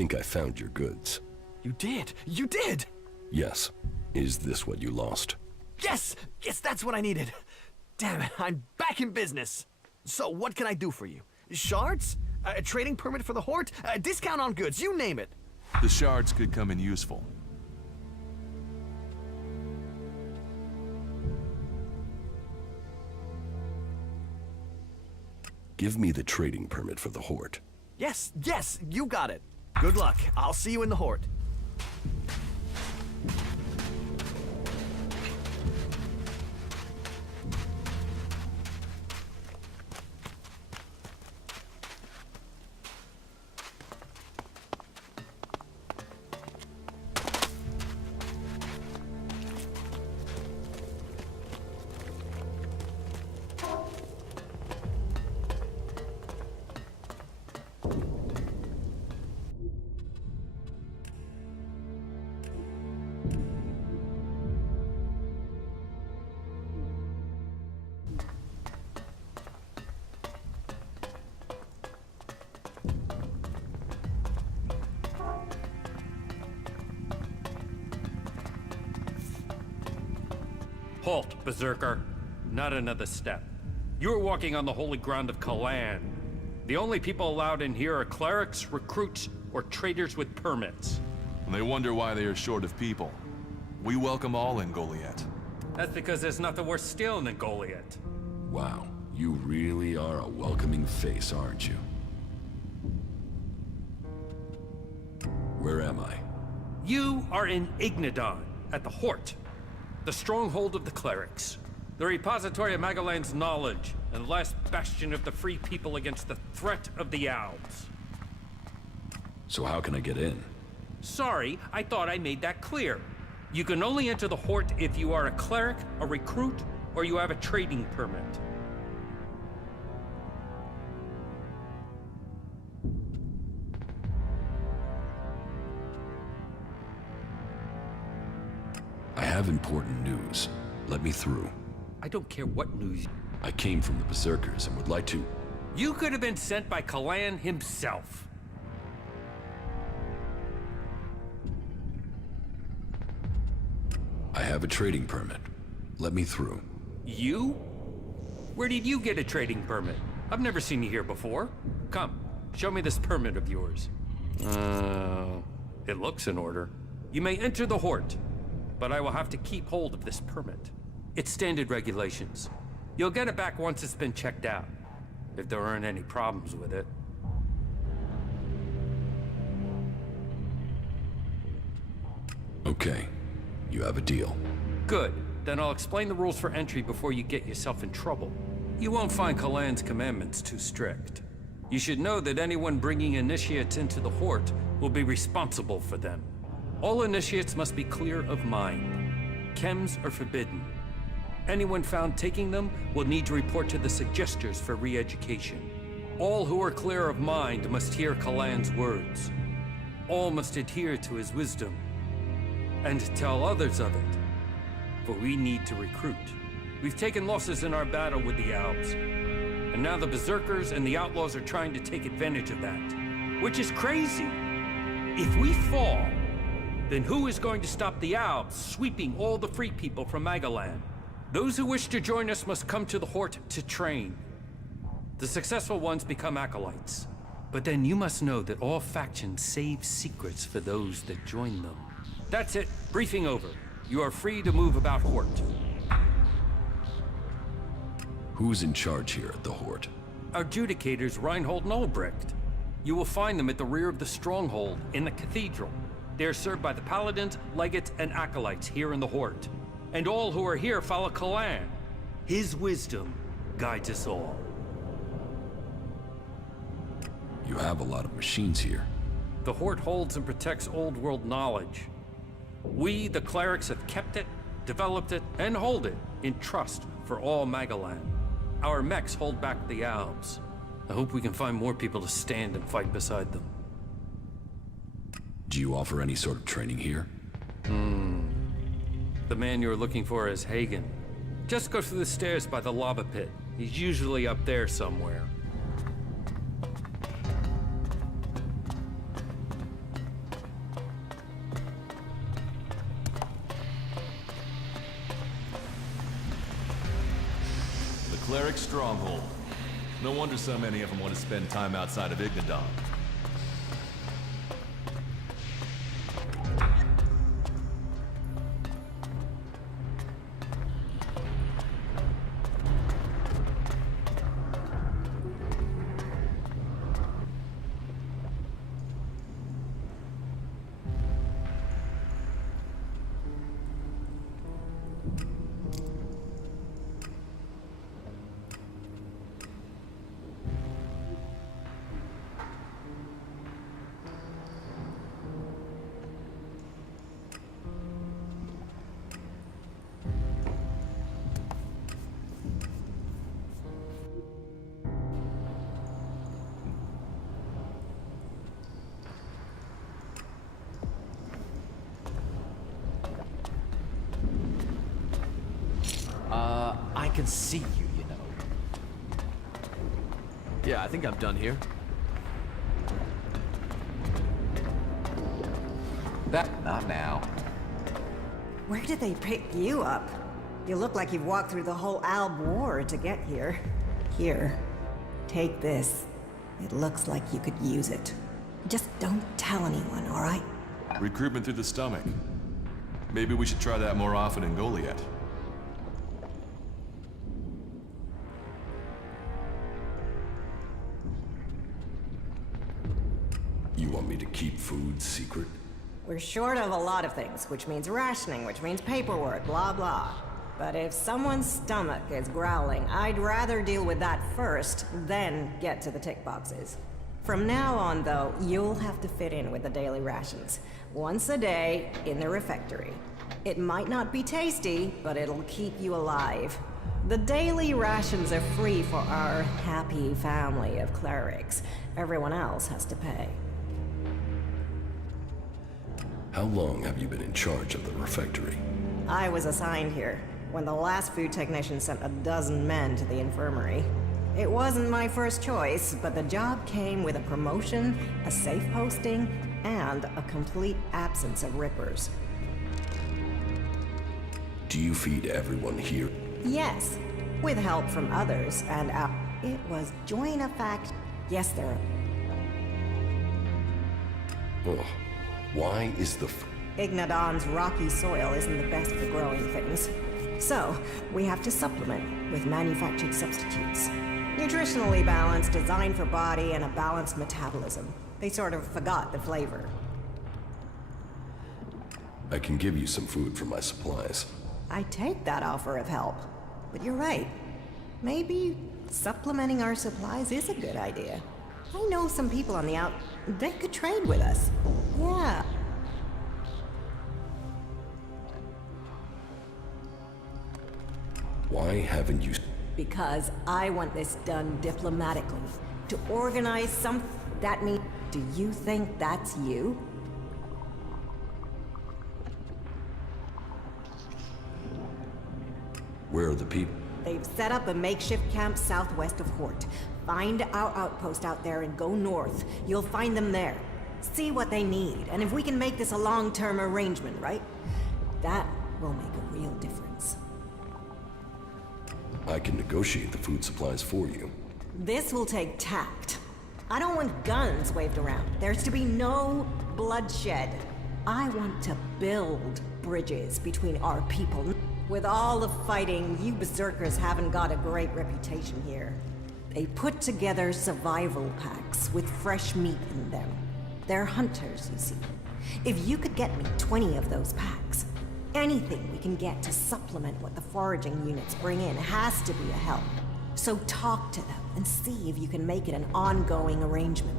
think I found your goods. You did! You did! Yes. Is this what you lost? Yes! Yes, that's what I needed! Damn it, I'm back in business! So, what can I do for you? Shards? A trading permit for the Hort? A discount on goods, you name it! The shards could come in useful. Give me the trading permit for the Hort. Yes, yes, you got it. Good luck. I'll see you in the Hort. Halt, Berserker. Not another step. You are walking on the holy ground of Kalan. The only people allowed in here are clerics, recruits, or traders with permits. And they wonder why they are short of people. We welcome all in Goliath. That's because there's nothing worth stealing in Goliath. Wow, you really are a welcoming face, aren't you? Where am I? You are in Ignadon, at the Hort, the stronghold of the clerics, the repository of Magalan's knowledge, and the last bastion of the free people against the threat of the Alps. So how can I get in? Sorry, I thought I made that clear. You can only enter the Hort if you are a cleric, a recruit, or you have a trading permit. I have important news. Let me through. I don't care what news. I came from the Berserkers and would like to... You could have been sent by Kalan himself. I have a trading permit. Let me through. You? Where did you get a trading permit? I've never seen you here before. Come, show me this permit of yours. It looks in order. You may enter the Hort, but I will have to keep hold of this permit. It's standard regulations. You'll get it back once it's been checked out, if there aren't any problems with it. Okay. You have a deal. Good. Then I'll explain the rules for entry before you get yourself in trouble. You won't find Kalan's commandments too strict. You should know that anyone bringing initiates into the Hort will be responsible for them. All initiates must be clear of mind. Chems are forbidden. Anyone found taking them will need to report to the Suggesters for re-education. All who are clear of mind must hear Kalan's words. All must adhere to his wisdom, and tell others of it. For we need to recruit. We've taken losses in our battle with the Alps, and now the Berserkers and the Outlaws are trying to take advantage of that. Which is crazy. If we fall, then who is going to stop the Alps sweeping all the free people from Magalan? Those who wish to join us must come to the Hort to train. The successful ones become acolytes. But then you must know that all factions save secrets for those that join them. That's it. Briefing over. You are free to move about Hort. Who's in charge here at the Hort? Our adjudicators, Reinhold and Ulbricht. You will find them at the rear of the stronghold in the cathedral. They are served by the paladins, legates, and acolytes here in the Hort. And all who are here follow Kalan. His wisdom guides us all. You have a lot of machines here. The Hort holds and protects old world knowledge. We, the clerics, have kept it, developed it, and hold it in trust for all Magalan. Our mechs hold back the Alps. I hope we can find more people to stand and fight beside them. Do you offer any sort of training here? The man you're looking for is Hagen. Just go through the stairs by the lava pit. He's usually up there somewhere. cleric stronghold. No wonder so many of them want to spend time outside of Ignadon. I can see you, you know. Yeah, I think I'm done here. Not now. Where did they pick you up? You look like you've walked through the whole Alb War to get here. Here, take this. It looks like you could use it. Just don't tell anyone, all right? Recruitment through the stomach. Maybe we should try that more often in Goliath. You want me to keep food secret? We're short of a lot of things, which means rationing, which means paperwork, blah blah. But if someone's stomach is growling, I'd rather deal with that first, then get to the tick boxes. From now on, though, you'll have to fit in with the daily rations. Once a day, in the refectory. It might not be tasty, but it'll keep you alive. The daily rations are free for our happy family of clerics. Everyone else has to pay. How long have you been in charge of the refectory? I was assigned here when the last food technician sent a dozen men to the infirmary. It wasn't my first choice, but the job came with a promotion, a safe posting, and a complete absence of rippers. Do you feed everyone here? Yes, with help from others, and it was join a fact. Yes, there are. Oh, why is the Ignadon's rocky soil isn't the best for growing things. So, we have to supplement with manufactured substitutes. Nutritionally balanced, designed for body and a balanced metabolism. They sort of forgot the flavor. I can give you some food for my supplies. I take that offer of help. But you're right. Maybe supplementing our supplies is a good idea. I know some people on the out... They could trade with us. Yeah. Why haven't you... Because I want this done diplomatically. To organize some... That means... Do you think that's you? Where are the people? They've set up a makeshift camp southwest of Hort. Find our outpost out there and go north. You'll find them there. See what they need, and if we can make this a long-term arrangement, right? That will make a real difference. I can negotiate the food supplies for you. This will take tact. I don't want guns waved around. There's to be no bloodshed. I want to build bridges between our people. With all the fighting, you berserkers haven't got a great reputation here. They put together survival packs with fresh meat in them. They're hunters, you see. If you could get me 20 of those packs, anything we can get to supplement what the foraging units bring in has to be a help. So talk to them and see if you can make it an ongoing arrangement.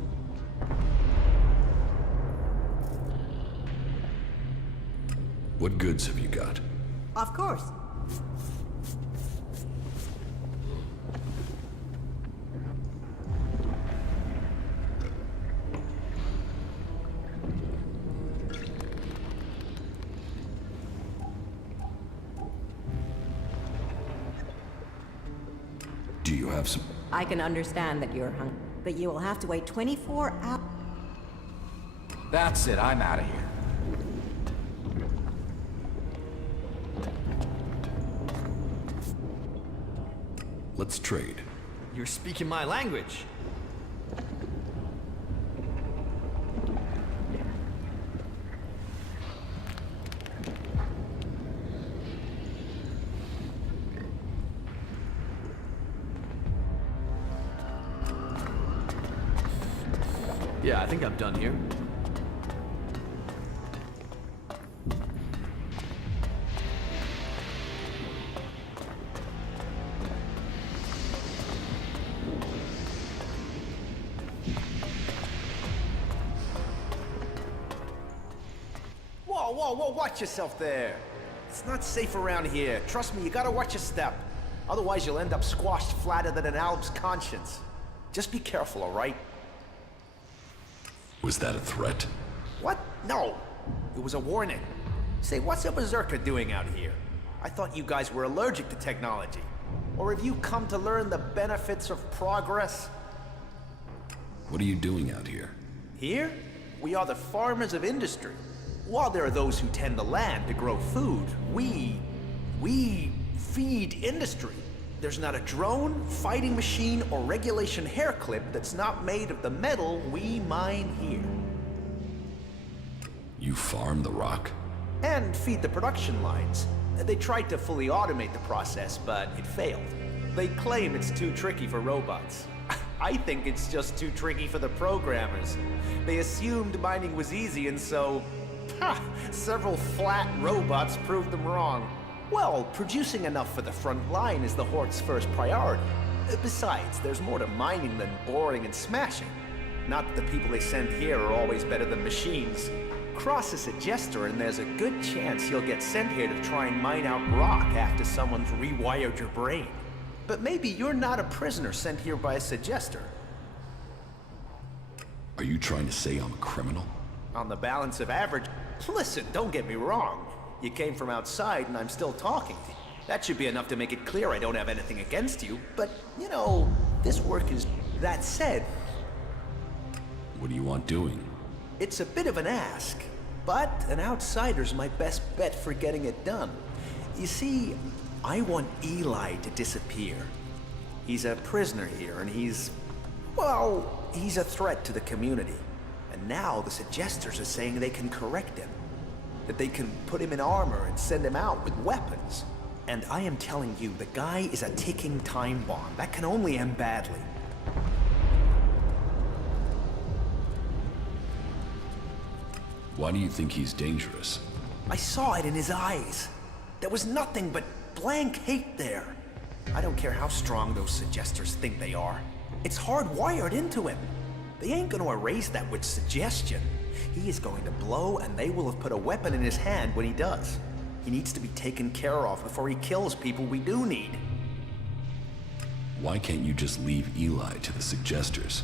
What goods have you got? Of course. Do you have some... I can understand that you're hungry, but you will have to wait 24 hours. That's it, I'm out of here. Let's trade. You're speaking my language. Yeah, I think I'm done here. Whoa, watch yourself there. It's not safe around here. Trust me, you gotta watch your step. Otherwise, you'll end up squashed flatter than an Alb's conscience. Just be careful, all right? Was that a threat? What? No. It was a warning. Say, what's a berserker doing out here? I thought you guys were allergic to technology. Or have you come to learn the benefits of progress? What are you doing out here? Here, we are the farmers of industry. While there are those who tend the land to grow food, we feed industry. There's not a drone, fighting machine, or regulation hair clip that's not made of the metal we mine here. You farm the rock? And feed the production lines. They tried to fully automate the process, but it failed. They claim it's too tricky for robots. I think it's just too tricky for the programmers. They assumed mining was easy, and so... several flat robots proved them wrong. Well, producing enough for the front line is the Hort's first priority. Besides, there's more to mining than boring and smashing. Not that the people they send here are always better than machines. Cross a suggester and there's a good chance you'll get sent here to try and mine out rock after someone's rewired your brain. But maybe you're not a prisoner sent here by a suggester. Are you trying to say I'm a criminal? On the balance of average... Listen, don't get me wrong. You came from outside and I'm still talking to you. That should be enough to make it clear I don't have anything against you. But, you know, this work is... That said... What do you want doing? It's a bit of an ask, but an outsider's my best bet for getting it done. You see, I want Eli to disappear. He's a prisoner here and he's... Well, he's a threat to the community. And now the suggesters are saying they can correct him. That they can put him in armor and send him out with weapons. And I am telling you, the guy is a ticking time bomb. That can only end badly. Why do you think he's dangerous? I saw it in his eyes. There was nothing but blank hate there. I don't care how strong those suggesters think they are. It's hardwired into him. They ain't gonna erase that with suggestion. He is going to blow, and they will have put a weapon in his hand when he does. He needs to be taken care of before he kills people we do need. Why can't you just leave Eli to the suggesters?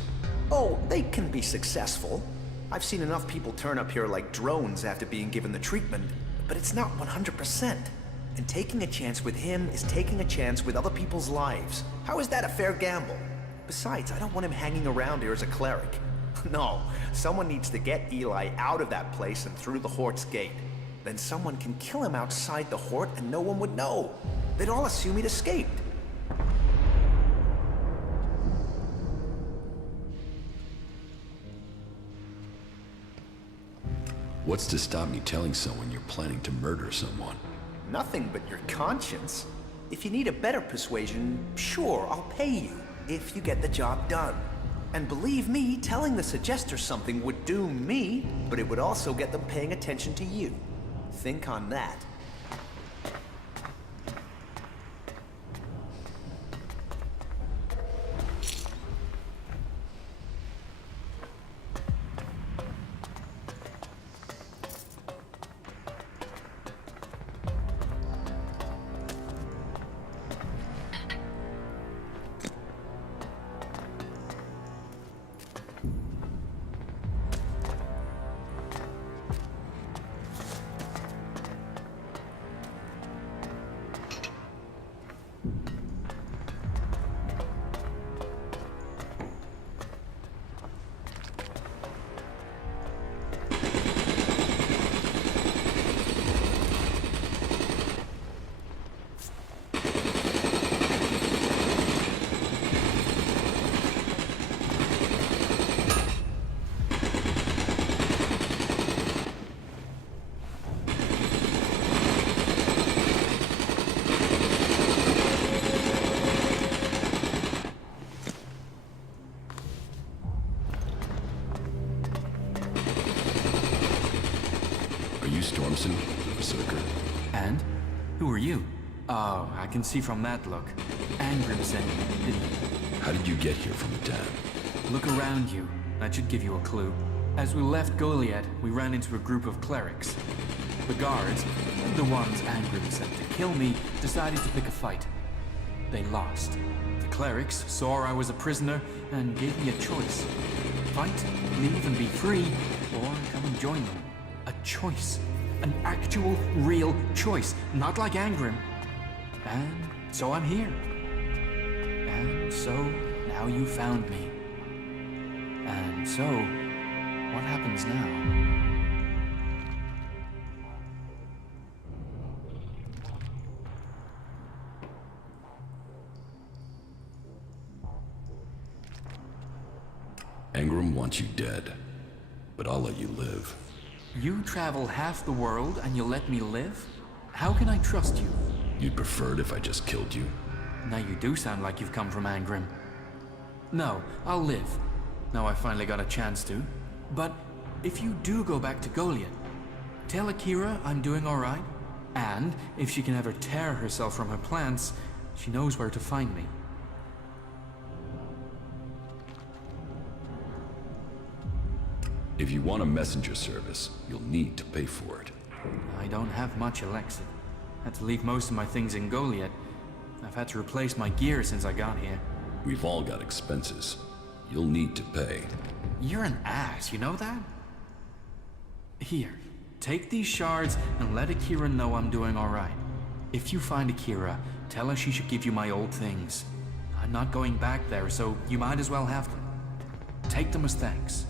Oh, they can be successful. I've seen enough people turn up here like drones after being given the treatment, but it's not 100%. And taking a chance with him is taking a chance with other people's lives. How is that a fair gamble? Besides, I don't want him hanging around here as a cleric. No, someone needs to get Eli out of that place and through the Hort's gate. Then someone can kill him outside the Hort and no one would know. They'd all assume he'd escaped. What's to stop me telling someone you're planning to murder someone? Nothing but your conscience. If you need a better persuasion, sure, I'll pay you, if you get the job done. And believe me, telling the suggesters something would doom me, but it would also get them paying attention to you. Think on that. Stormson, Berserker. And? Who are you? Oh, I can see from that look. Angrim sent you, didn't he? How did you get here from the dam? Look around you. That should give you a clue. As we left Goliad, we ran into a group of clerics. The guards, the ones Angrim sent to kill me, decided to pick a fight. They lost. The clerics saw I was a prisoner and gave me a choice. Fight, leave and be free, or come and join them. A choice. An actual, real choice. Not like Angrim. And so I'm here. And so now you found me. And so, what happens now? Angrim wants you dead, but I'll let you live. You travel half the world and you'll let me live? How can I trust you? You'd prefer it if I just killed you? Now you do sound like you've come from Angrim. No, I'll live. Now I finally got a chance to. But if you do go back to Goliad, tell Akira I'm doing alright. And if she can ever tear herself from her plants, she knows where to find me. If you want a messenger service, you'll need to pay for it. I don't have much, Alexa. Had to leave most of my things in Goliad. I've had to replace my gear since I got here. We've all got expenses. You'll need to pay. You're an ass, you know that? Here, take these shards and let Akira know I'm doing alright. If you find Akira, tell her she should give you my old things. I'm not going back there, so you might as well have them. Take them as thanks.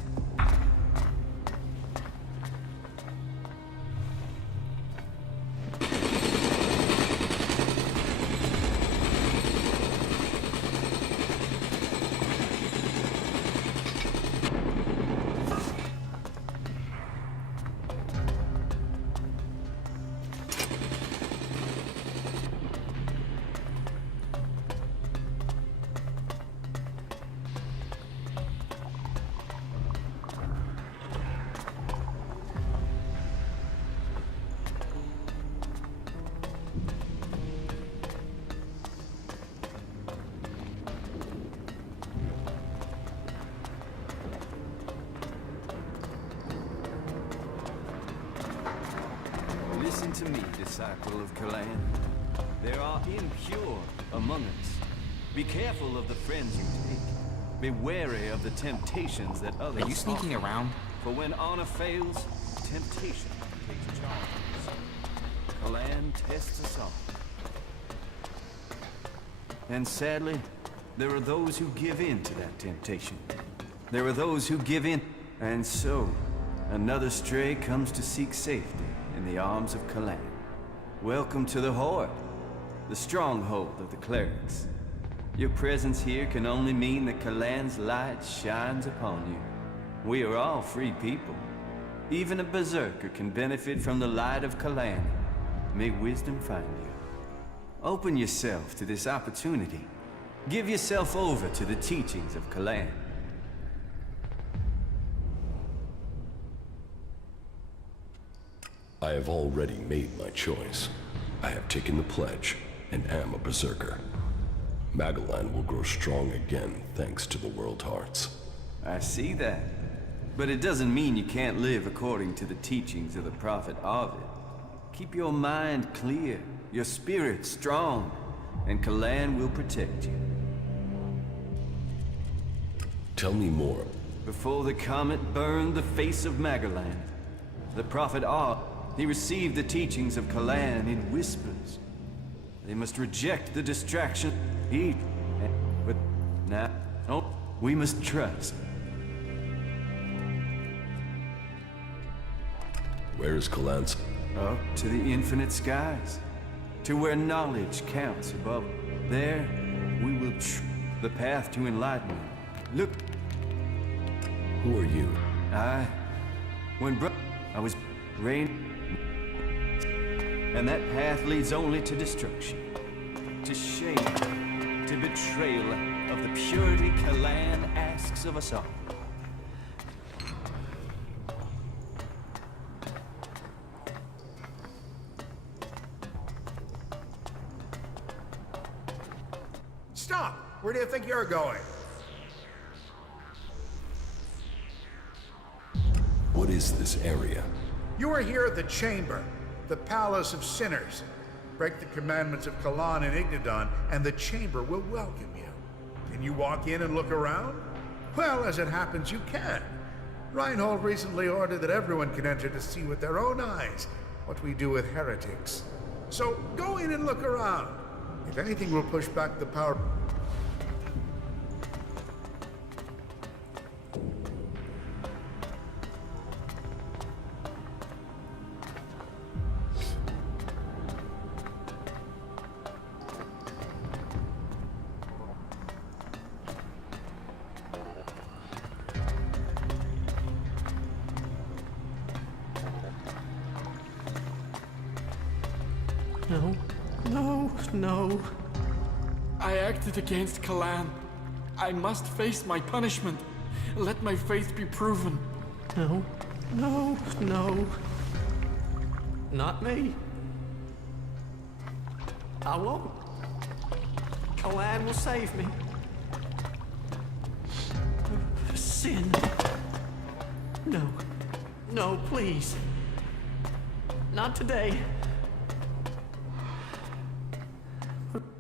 Listen to me, disciple of Kalan. There are impure among us. Be careful of the friends you take. Be wary of the temptations that others Are you sneaking offer. around? For when honor fails, temptation takes charge. Kalan tests us all. And sadly, there are those who give in to that temptation. There are those who give in. And so, another stray comes to seek safety in the arms of Kalan. Welcome to the Horde, the stronghold of the clerics. Your presence here can only mean that Kalan's light shines upon you. We are all free people. Even a berserker can benefit from the light of Kalan. May wisdom find you. Open yourself to this opportunity. Give yourself over to the teachings of Kalan. I have already made my choice. I have taken the pledge and am a berserker. Magalan will grow strong again thanks to the World Hearts. I see that. But it doesn't mean you can't live according to the teachings of the Prophet Ovid. Keep your mind clear, your spirit strong, and Kalan will protect you. Tell me more. Before the comet burned the face of Magalan, the Prophet Ovid, he received the teachings of Kalan in whispers. They must reject the distraction, eat, but now, oh, we must trust. Where is Kalan's? Up to the infinite skies, to where knowledge counts above. There, we will the path to enlightenment. Look. Who are you? I was raised, and that path leads only to destruction, to shame, to betrayal of the purity Kalan asks of us all. Stop! Where do you think you're going? What is this area? You are here at the Chamber, the Palace of Sinners. Break the commandments of Kalan and Ignadon, and the Chamber will welcome you. Can you walk in and look around? Well, as it happens, you can. Reinhold recently ordered that everyone can enter to see with their own eyes what we do with heretics. So go in and look around. If anything will push back the power... No. No. No. I acted against Kalan. I must face my punishment. Let my faith be proven. No. No. No. Not me. I won't. Kalan will save me. Sin. No. No, please. Not today.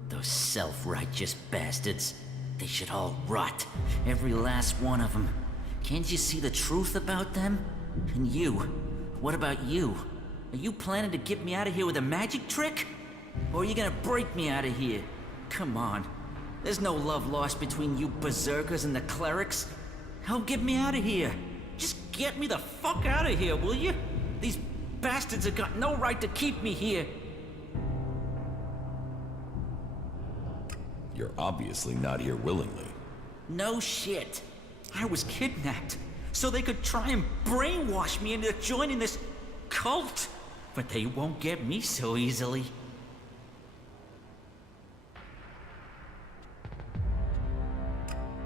Those self-righteous bastards. They should all rot. Every last one of them. Can't you see the truth about them? And you? What about you? Are you planning to get me out of here with a magic trick? Or are you gonna break me out of here? Come on. There's no love lost between you berserkers and the clerics. Help get me out of here. Just get me the fuck out of here, will you? These bastards have got no right to keep me here. You're obviously not here willingly. No shit. I was kidnapped, so they could try and brainwash me into joining this cult. But they won't get me so easily.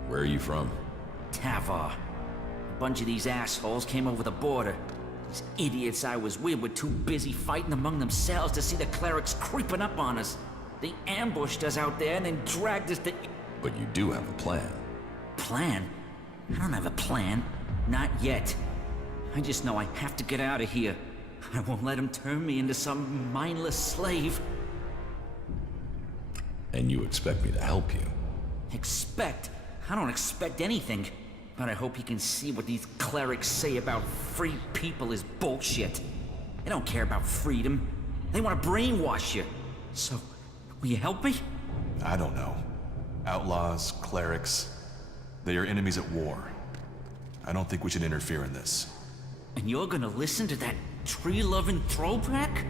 Where are you from? Tavar. A bunch of these assholes came over the border. These idiots I was with were too busy fighting among themselves to see the clerics creeping up on us. They ambushed us out there and then dragged us to... But you do have a plan. Plan? I don't have a plan. Not yet. I just know I have to get out of here. I won't let them turn me into some mindless slave. And you expect me to help you? Expect? I don't expect anything. But I hope you can see what these clerics say about free people is bullshit. They don't care about freedom. They want to brainwash you. So, will you help me? I don't know. Outlaws, clerics, they are enemies at war. I don't think we should interfere in this. And you're gonna listen to that tree-loving throwback?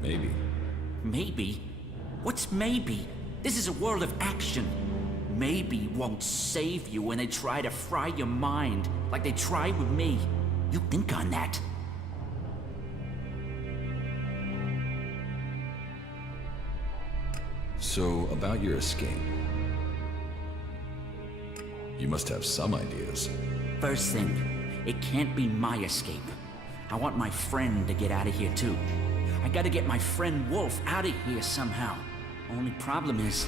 Maybe. Maybe? What's maybe? This is a world of action. Maybe won't save you when they try to fry your mind, like they tried with me. You think on that. So, about your escape. You must have some ideas. First thing, it can't be my escape. I want my friend to get out of here too. I gotta get my friend Wolf out of here somehow. Only problem is,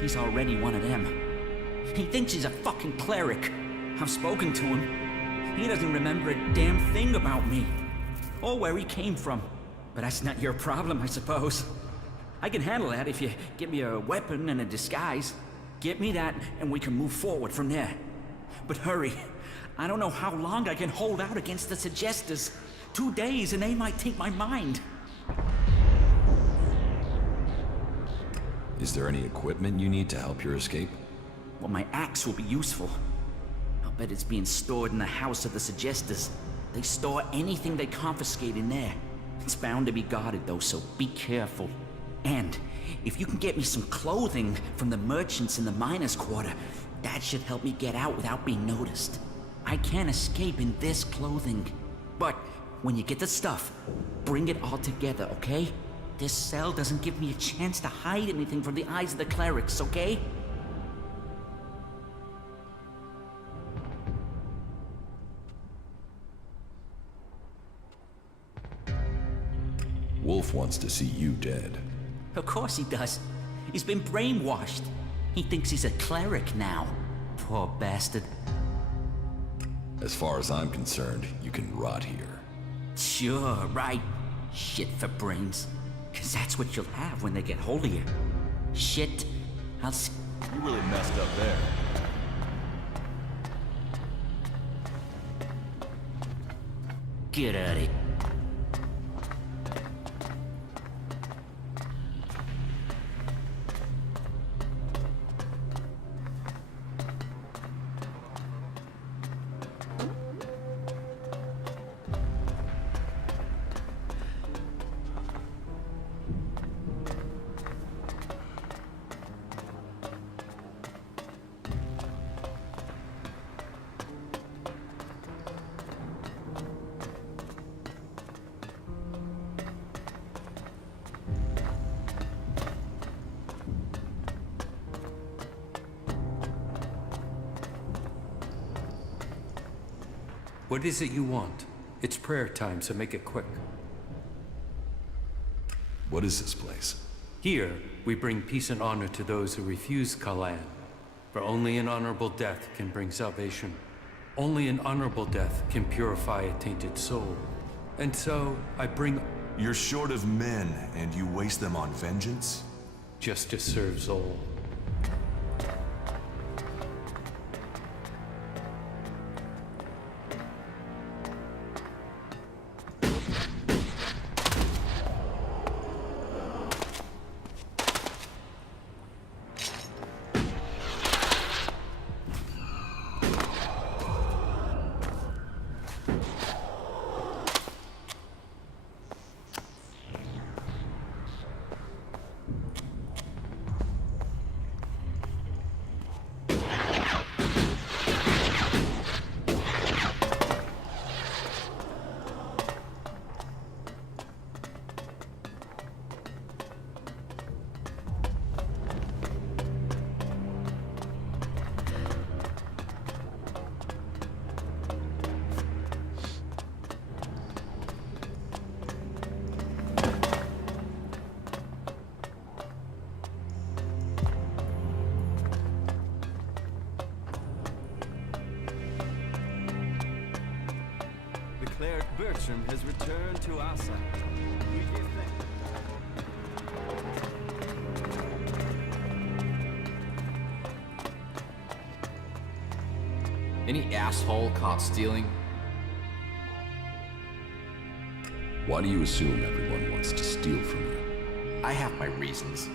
he's already one of them. He thinks he's a fucking cleric. I've spoken to him. He doesn't remember a damn thing about me. Or where he came from. But that's not your problem, I suppose. I can handle that if you give me a weapon and a disguise. Get me that, and we can move forward from there. But hurry. I don't know how long I can hold out against the Suggestors. 2 days, and they might take my mind. Is there any equipment you need to help your escape? Well, my axe will be useful. I'll bet it's being stored in the house of the Suggestors. They store anything they confiscate in there. It's bound to be guarded, though, so be careful. And if you can get me some clothing from the merchants in the miners' quarter, that should help me get out without being noticed. I can't escape in this clothing. But when you get the stuff, bring it all together, okay? This cell doesn't give me a chance to hide anything from the eyes of the clerics, okay? Wolf wants to see you dead. Of course he does. He's been brainwashed. He thinks he's a cleric now. Poor bastard. As far as I'm concerned, you can rot here. Sure, right. Shit for brains. 'Cause that's what you'll have when they get hold of you. Shit. You really messed up there. Get at it. What is it you want? It's prayer time, so make it quick. What is this place? Here, we bring peace and honor to those who refuse Kalan. For only an honorable death can bring salvation. Only an honorable death can purify a tainted soul. And so, I bring... You're short of men, and you waste them on vengeance? Justice serves all. Cleric Bertram has returned to our side. We give thanks. Any asshole caught stealing? Why do you assume everyone wants to steal from you? I have my reasons.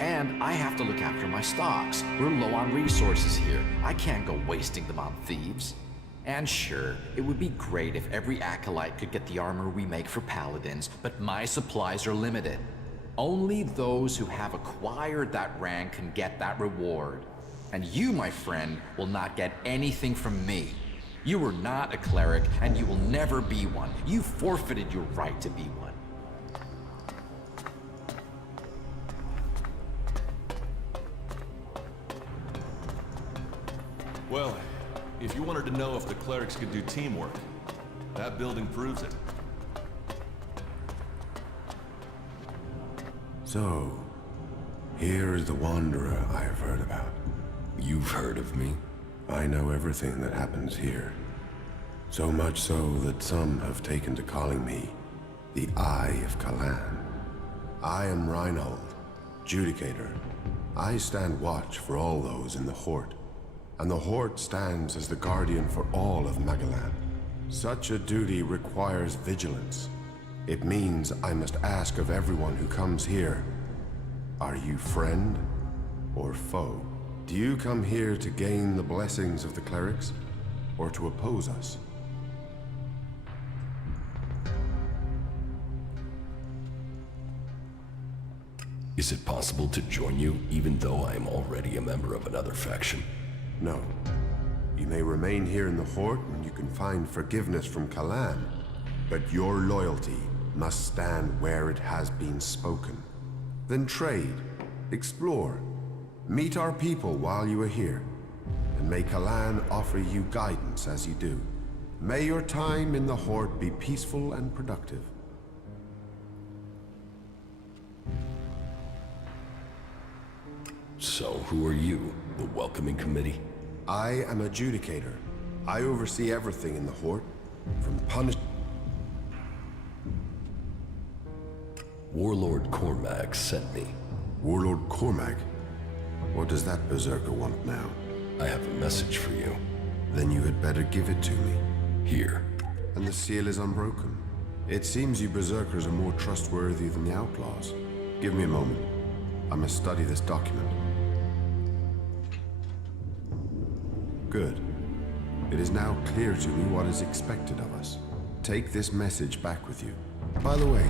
And I have to look after my stocks. We're low on resources here. I can't go wasting them on thieves. And sure, it would be great if every acolyte could get the armor we make for paladins, but my supplies are limited. Only those who have acquired that rank can get that reward. And you, my friend, will not get anything from me. You are not a cleric, and you will never be one. You forfeited your right to be one. Well, if you wanted to know if the clerics could do teamwork, that building proves it. So, here is the Wanderer I have heard about. You've heard of me? I know everything that happens here. So much so that some have taken to calling me the Eye of Kalan. I am Reinhold, Judicator. I stand watch for all those in the Hort. And the Hort stands as the guardian for all of Magalan. Such a duty requires vigilance. It means I must ask of everyone who comes here, are you friend or foe? Do you come here to gain the blessings of the clerics, or to oppose us? Is it possible to join you, even though I am already a member of another faction? No. You may remain here in the Hort and you can find forgiveness from Kalan, but your loyalty must stand where it has been spoken. Then trade, explore, meet our people while you are here, and may Kalan offer you guidance as you do. May your time in the Hort be peaceful and productive. So, who are you? The welcoming committee? I am adjudicator. I oversee everything in the Horde, from punish... Warlord Cormac sent me. Warlord Cormac? What does that berserker want now? I have a message for you. Then you had better give it to me. Here. And the seal is unbroken. It seems you berserkers are more trustworthy than the outlaws. Give me a moment. I must study this document. Good. It is now clear to me what is expected of us. Take this message back with you. By the way,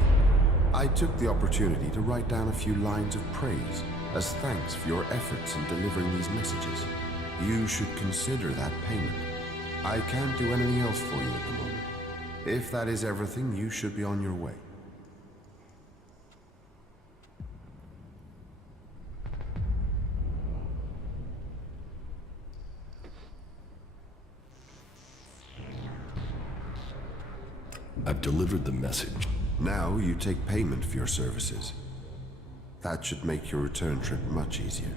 I took the opportunity to write down a few lines of praise as thanks for your efforts in delivering these messages. You should consider that payment. I can't do anything else for you at the moment. If that is everything, you should be on your way. I've delivered the message. Now you take payment for your services. That should make your return trip much easier.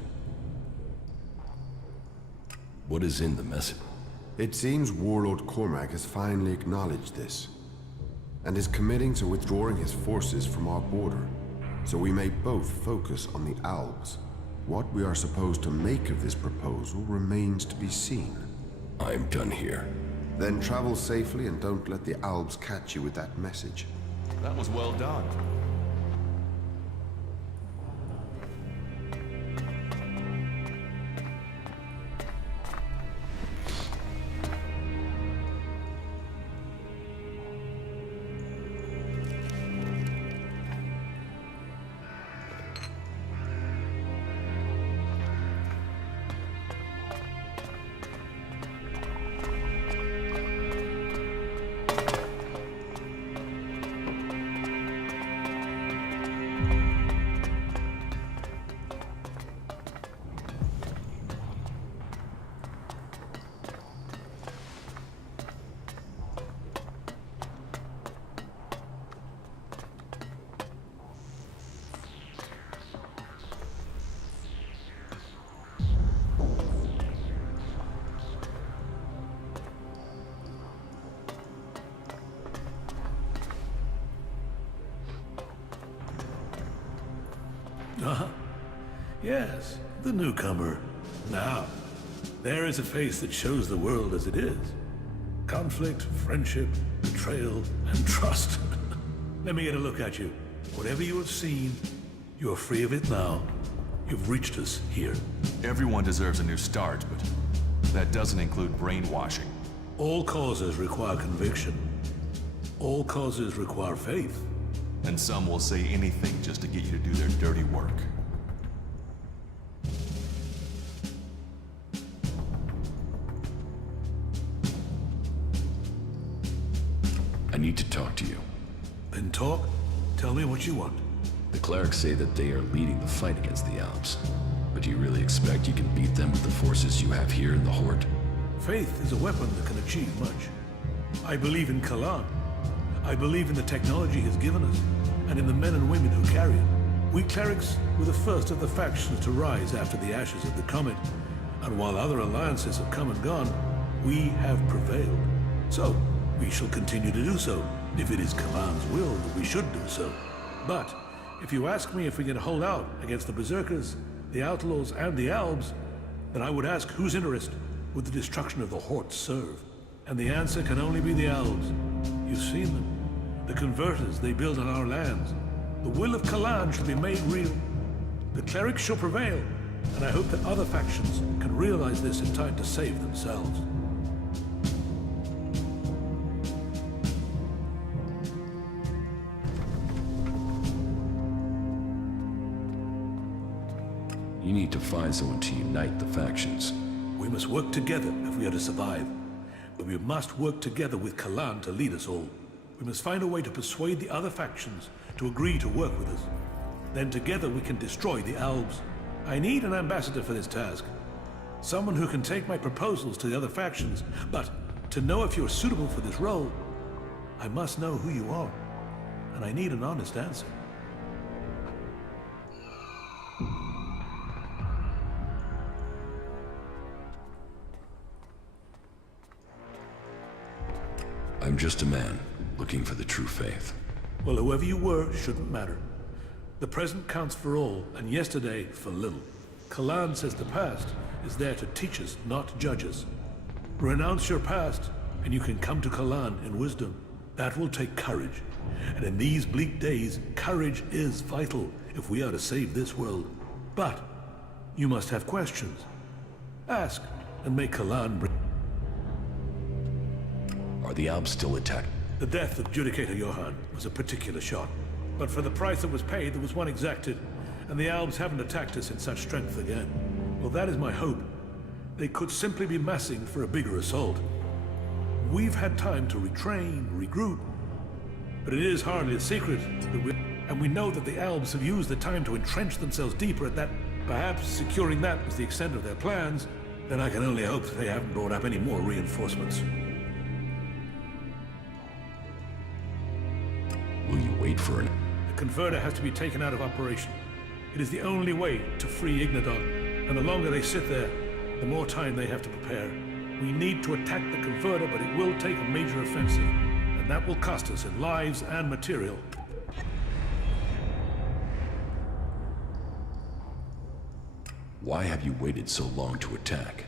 What is in the message? It seems Warlord Cormac has finally acknowledged this, and is committing to withdrawing his forces from our border, so we may both focus on the Alps. What we are supposed to make of this proposal remains to be seen. I'm done here. Then travel safely and don't let the Alps catch you with that message. That was well done. Yes, the newcomer. Now, there is a face that shows the world as it is. Conflict, friendship, betrayal, and trust. Let me get a look at you. Whatever you have seen, you are free of it now. You've reached us here. Everyone deserves a new start, but that doesn't include brainwashing. All causes require conviction. All causes require faith. And some will say anything just to get you to do their dirty work. I need to talk to you. Then talk. Tell me what you want. The clerics say that they are leading the fight against the Alps. But do you really expect you can beat them with the forces you have here in the Horde? Faith is a weapon that can achieve much. I believe in Kalan. I believe in the technology he's given us, and in the men and women who carry it. We clerics were the first of the factions to rise after the ashes of the Comet, and while other alliances have come and gone, we have prevailed. So, we shall continue to do so, if it is Kalan's will that we should do so. But, if you ask me if we can hold out against the Berserkers, the Outlaws, and the Albs, then I would ask whose interest would the destruction of the Horde serve? And the answer can only be the Albs. You've seen them. The converters they build on our lands. The will of Kalan shall be made real. The clerics shall prevail, and I hope that other factions can realize this in time to save themselves. You need to find someone to unite the factions. We must work together if we are to survive. But we must work together with Kalan to lead us all. We must find a way to persuade the other factions to agree to work with us. Then together we can destroy the Albs. I need an ambassador for this task. Someone who can take my proposals to the other factions. But to know if you're suitable for this role, I must know who you are. And I need an honest answer. I'm just a man, looking for the true faith. Well, whoever you were shouldn't matter. The present counts for all, and yesterday for little. Kalan says the past is there to teach us, not judge us. Renounce your past, and you can come to Kalan in wisdom. That will take courage. And in these bleak days, courage is vital if we are to save this world. But you must have questions. Ask, and make Kalan bring... Are the Albs still attacked? The death of Judicator Johann was a particular shot. But for the price that was paid, there was one exacted, and the Albs haven't attacked us in such strength again. Well, that is my hope. They could simply be massing for a bigger assault. We've had time to retrain, regroup, but it is hardly a secret that and we know that the Albs have used the time to entrench themselves deeper at that. Perhaps securing that was the extent of their plans. Then I can only hope that they haven't brought up any more reinforcements. Will you wait for an... The converter has to be taken out of operation. It is the only way to free Ignadon, and the longer they sit there, the more time they have to prepare. We need to attack the converter, but it will take a major offensive, and that will cost us in lives and material. Why have you waited so long to attack?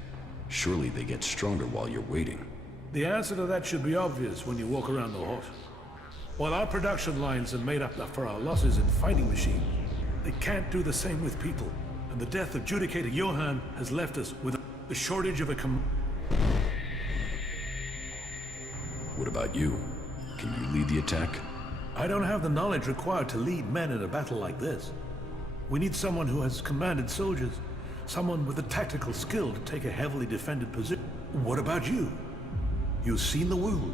Surely they get stronger while you're waiting. The answer to that should be obvious when you walk around the hut. While our production lines are made up for our losses in fighting machines, they can't do the same with people. And the death of Judicator Johann has left us with the shortage of a What about you? Can you lead the attack? I don't have the knowledge required to lead men in a battle like this. We need someone who has commanded soldiers, someone with the tactical skill to take a heavily defended position. What about you? You've seen the world.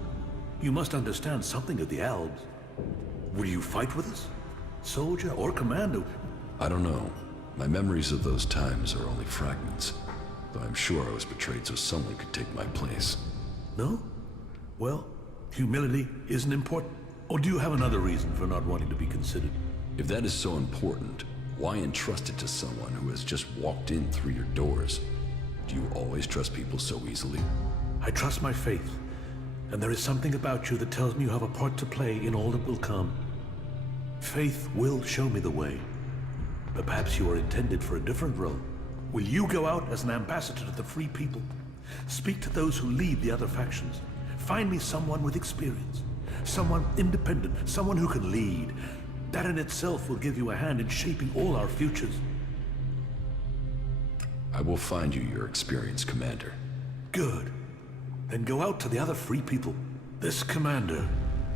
You must understand something of the Albs. Will you fight with us? Soldier or commando? I don't know. My memories of those times are only fragments. Though I'm sure I was betrayed so someone could take my place. No? Well, humility isn't important. Or do you have another reason for not wanting to be considered? If that is so important, why entrust it to someone who has just walked in through your doors? Do you always trust people so easily? I trust my faith. And there is something about you that tells me you have a part to play in all that will come. Faith will show me the way. But perhaps you are intended for a different role. Will you go out as an ambassador to the free people? Speak to those who lead the other factions. Find me someone with experience. Someone independent. Someone who can lead. That in itself will give you a hand in shaping all our futures. I will find you your experienced commander. Good. Then go out to the other free people. This commander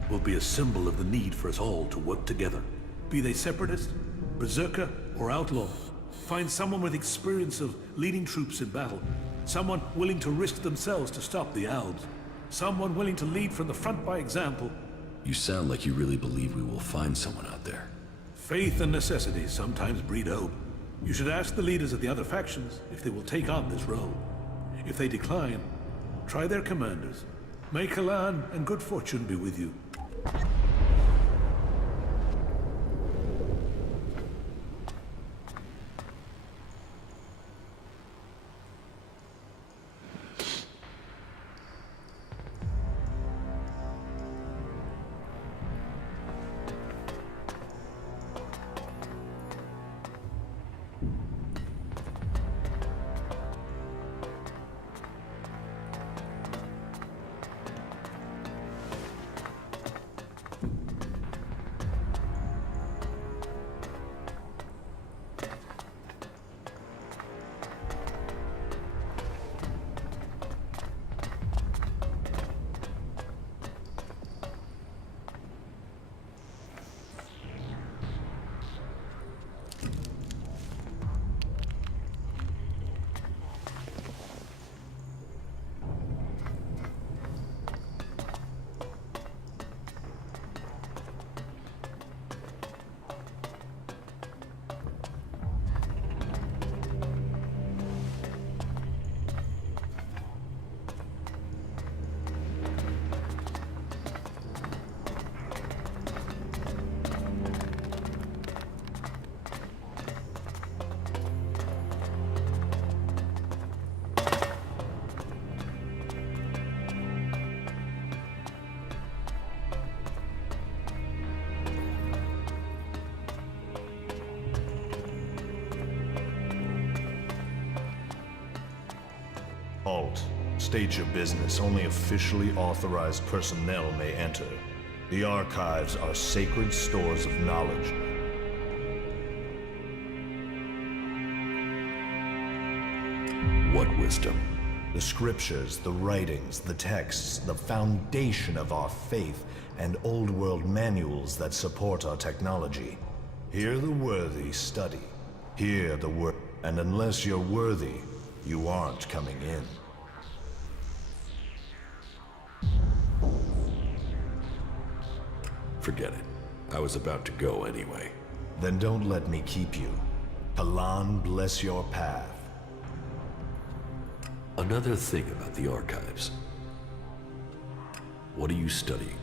will be a symbol of the need for us all to work together. Be they separatist, berserker, or outlaw. Find someone with experience of leading troops in battle. Someone willing to risk themselves to stop the Albs. Someone willing to lead from the front by example. You sound like you really believe we will find someone out there. Faith and necessity sometimes breed hope. You should ask the leaders of the other factions if they will take on this role. If they decline, try their commanders. May Kalan and good fortune be with you. State your business. Only officially authorized personnel may enter. The archives are sacred stores of knowledge. What wisdom? The scriptures, the writings, the texts, the foundation of our faith, and old world manuals that support our technology. Here the worthy study. Here the worthy. And unless you're worthy, you aren't coming in. Forget it. I was about to go anyway. Then don't let me keep you. Kalan bless your path. Another thing about the archives. What are you studying?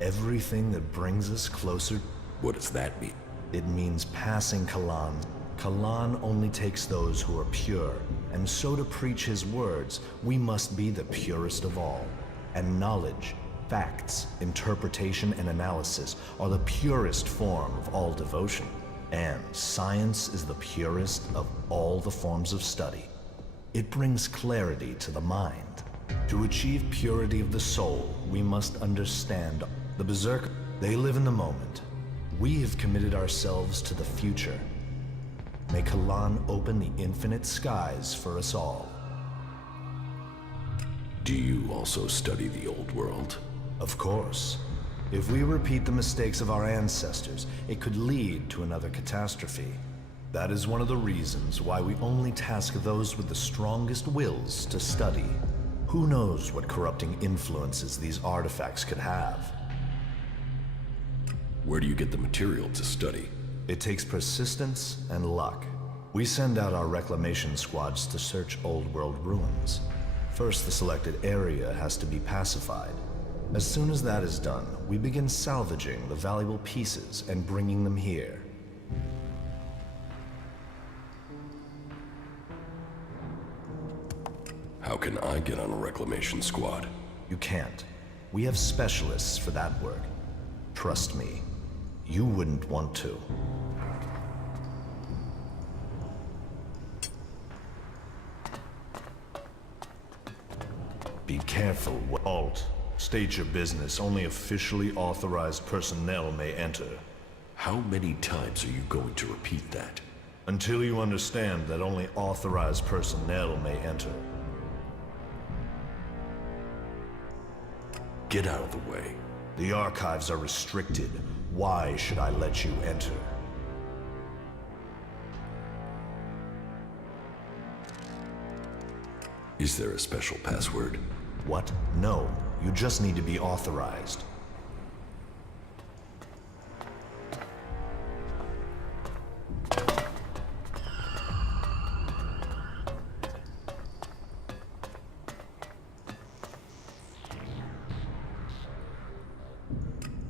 Everything that brings us closer. What does that mean? It means passing Kalan. Kalan only takes those who are pure, and so to preach his words, we must be the purest of all. And knowledge, facts, interpretation, and analysis are the purest form of all devotion. And science is the purest of all the forms of study. It brings clarity to the mind. To achieve purity of the soul, we must understand the Berserker. They live in the moment. We have committed ourselves to the future. May Kalan open the infinite skies for us all. Do you also study the old world? Of course. If we repeat the mistakes of our ancestors, it could lead to another catastrophe. That is one of the reasons why we only task those with the strongest wills to study. Who knows what corrupting influences these artifacts could have? Where do you get the material to study? It takes persistence and luck. We send out our reclamation squads to search old world ruins. First, the selected area has to be pacified. As soon as that is done, we begin salvaging the valuable pieces and bringing them here. How can I get on a reclamation squad? You can't. We have specialists for that work. Trust me, you wouldn't want to. Be careful. Alt. State your business. Only officially authorized personnel may enter. How many times are you going to repeat that? Until you understand that only authorized personnel may enter. Get out of the way. The archives are restricted. Why should I let you enter? Is there a special password? What? No. You just need to be authorized.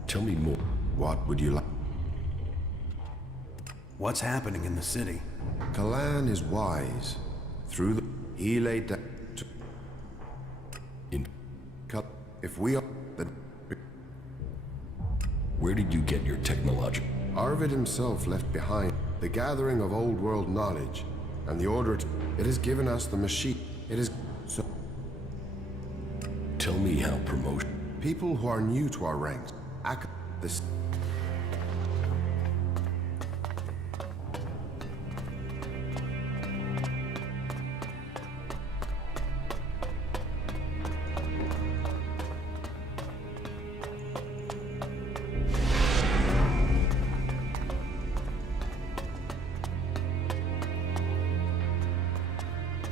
Tell me more. What would you like? What's happening in the city? Kalan is wise. Through the... He laid down... If we are... Where did you get your technology? Arvid himself left behind the gathering of old world knowledge, and the order to... It has given us the machine. It is... So... Tell me how promotion... People who are new to our ranks. This...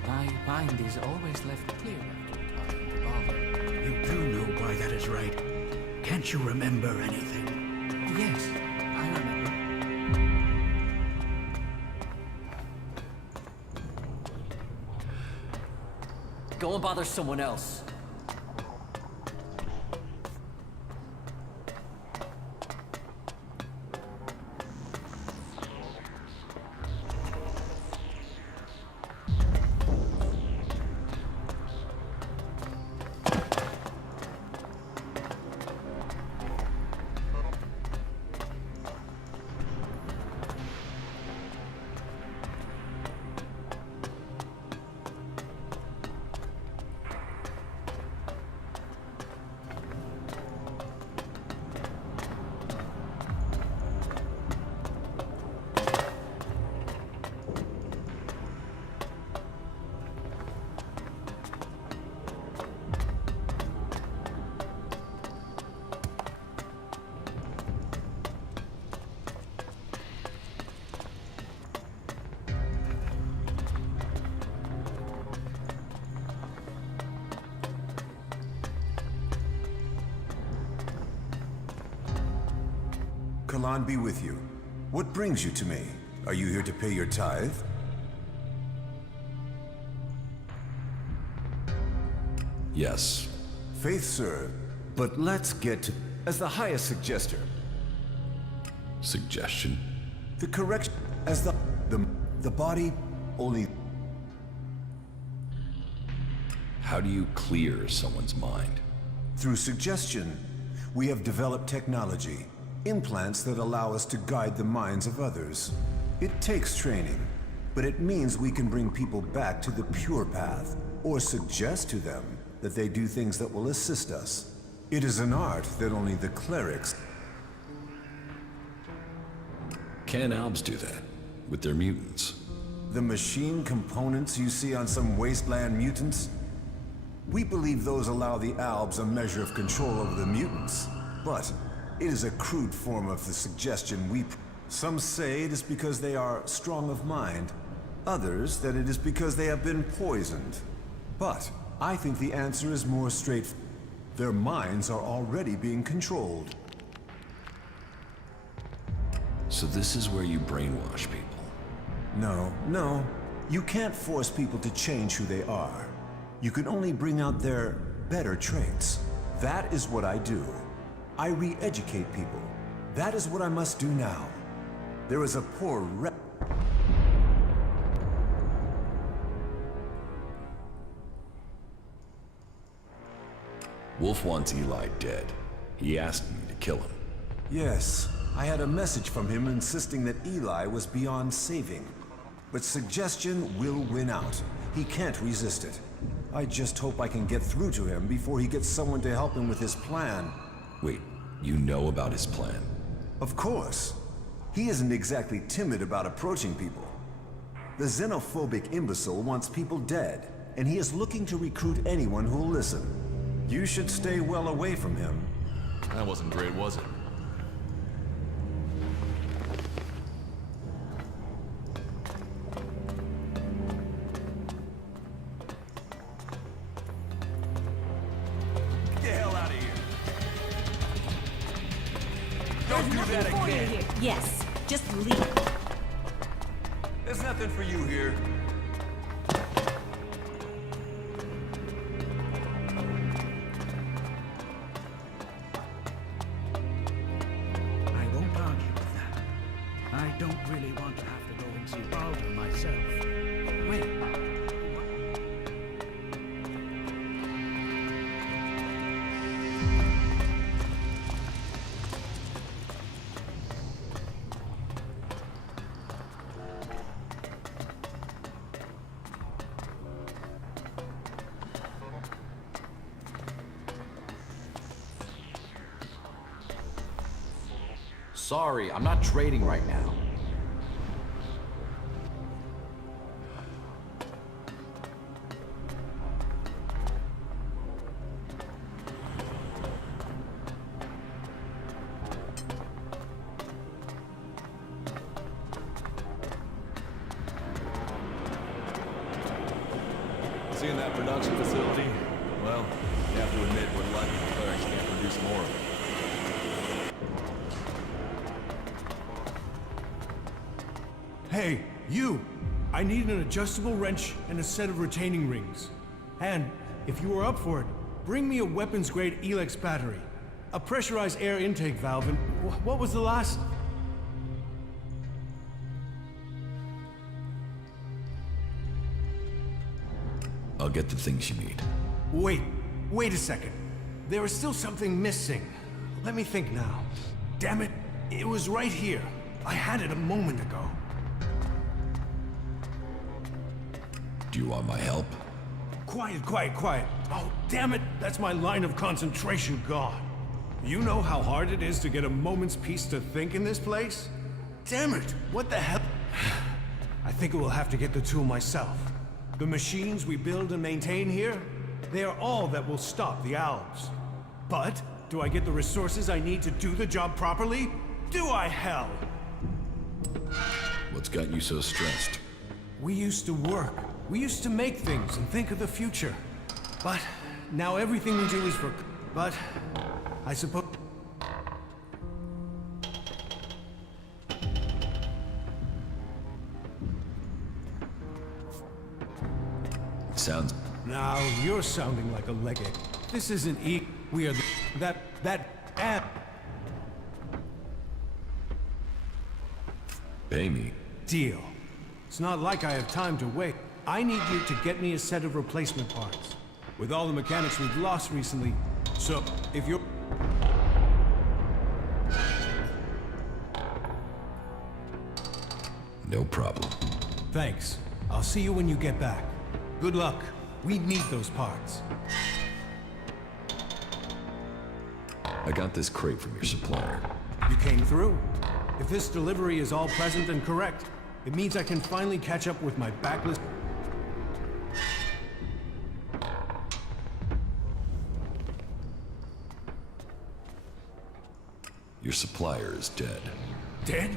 My mind is always left clear after talking to Baldur. You do know why that is right. Can't you remember anything? Yes, I remember. Go and bother someone else. Kalan be with you. What brings you to me? Are you here to pay your tithe? Yes. Faith, sir. But let's get to... As the highest suggester. Suggestion? The correction... As the body only... How do you clear someone's mind? Through suggestion. We have developed technology. Implants that allow us to guide the minds of others. It takes training, but it means we can bring people back to the pure path, or suggest to them that they do things that will assist us. It is an art that only the clerics... Can Albs do that? With their mutants? The machine components you see on some wasteland mutants? We believe those allow the Albs a measure of control over the mutants, but it is a crude form of the suggestion we... Some say it is because they are strong of mind. Others that it is because they have been poisoned. But I think the answer is more straightforward. Their minds are already being controlled. So this is where you brainwash people? No. You can't force people to change who they are. You can only bring out their better traits. That is what I do. I re-educate people. That is what I must do now. There is a poor Wolf wants Eli dead. He asked me to kill him. Yes, I had a message from him insisting that Eli was beyond saving. But suggestion will win out. He can't resist it. I just hope I can get through to him before he gets someone to help him with his plan. Wait, you know about his plan? Of course. He isn't exactly timid about approaching people. The xenophobic imbecile wants people dead, and he is looking to recruit anyone who'll listen. You should stay well away from him. That wasn't great, was it? Get the hell out of here! Don't do that again! Yes, just leave. There's nothing for you here. I won't argue with that. I don't really want to have to go and see Baldur myself. Wait. Sorry, I'm not trading right now. Seeing that production facility? Well, you have to admit we're lucky the clerics can't produce more of it. Hey, you! I need an adjustable wrench and a set of retaining rings. And, if you are up for it, bring me a weapons-grade Elex battery, a pressurized air intake valve, and what was the last? I'll get the things you need. Wait a second. There is still something missing. Let me think now. Damn it, it was right here. I had it a moment ago. Do you want my help? Quiet. Oh, damn it, that's my line of concentration gone. You know how hard it is to get a moment's peace to think in this place? Damn it, what the hell? I think I will have to get the tool myself. The machines we build and maintain here, they are all that will stop the Alps. But, do I get the resources I need to do the job properly? Do I, hell? What's got you so stressed? We used to work. We used to make things and think of the future. But, now everything we do is for... But, I suppose... Sounds... Now you're sounding like a legate. This isn't we are Pay me. Deal. It's not like I have time to wait. I need you to get me a set of replacement parts. With all the mechanics we've lost recently, so if you're... No problem. Thanks. I'll see you when you get back. Good luck. We need those parts. I got this crate from your supplier. You came through. If this delivery is all present and correct, it means I can finally catch up with my backlist. Your supplier is dead. Dead?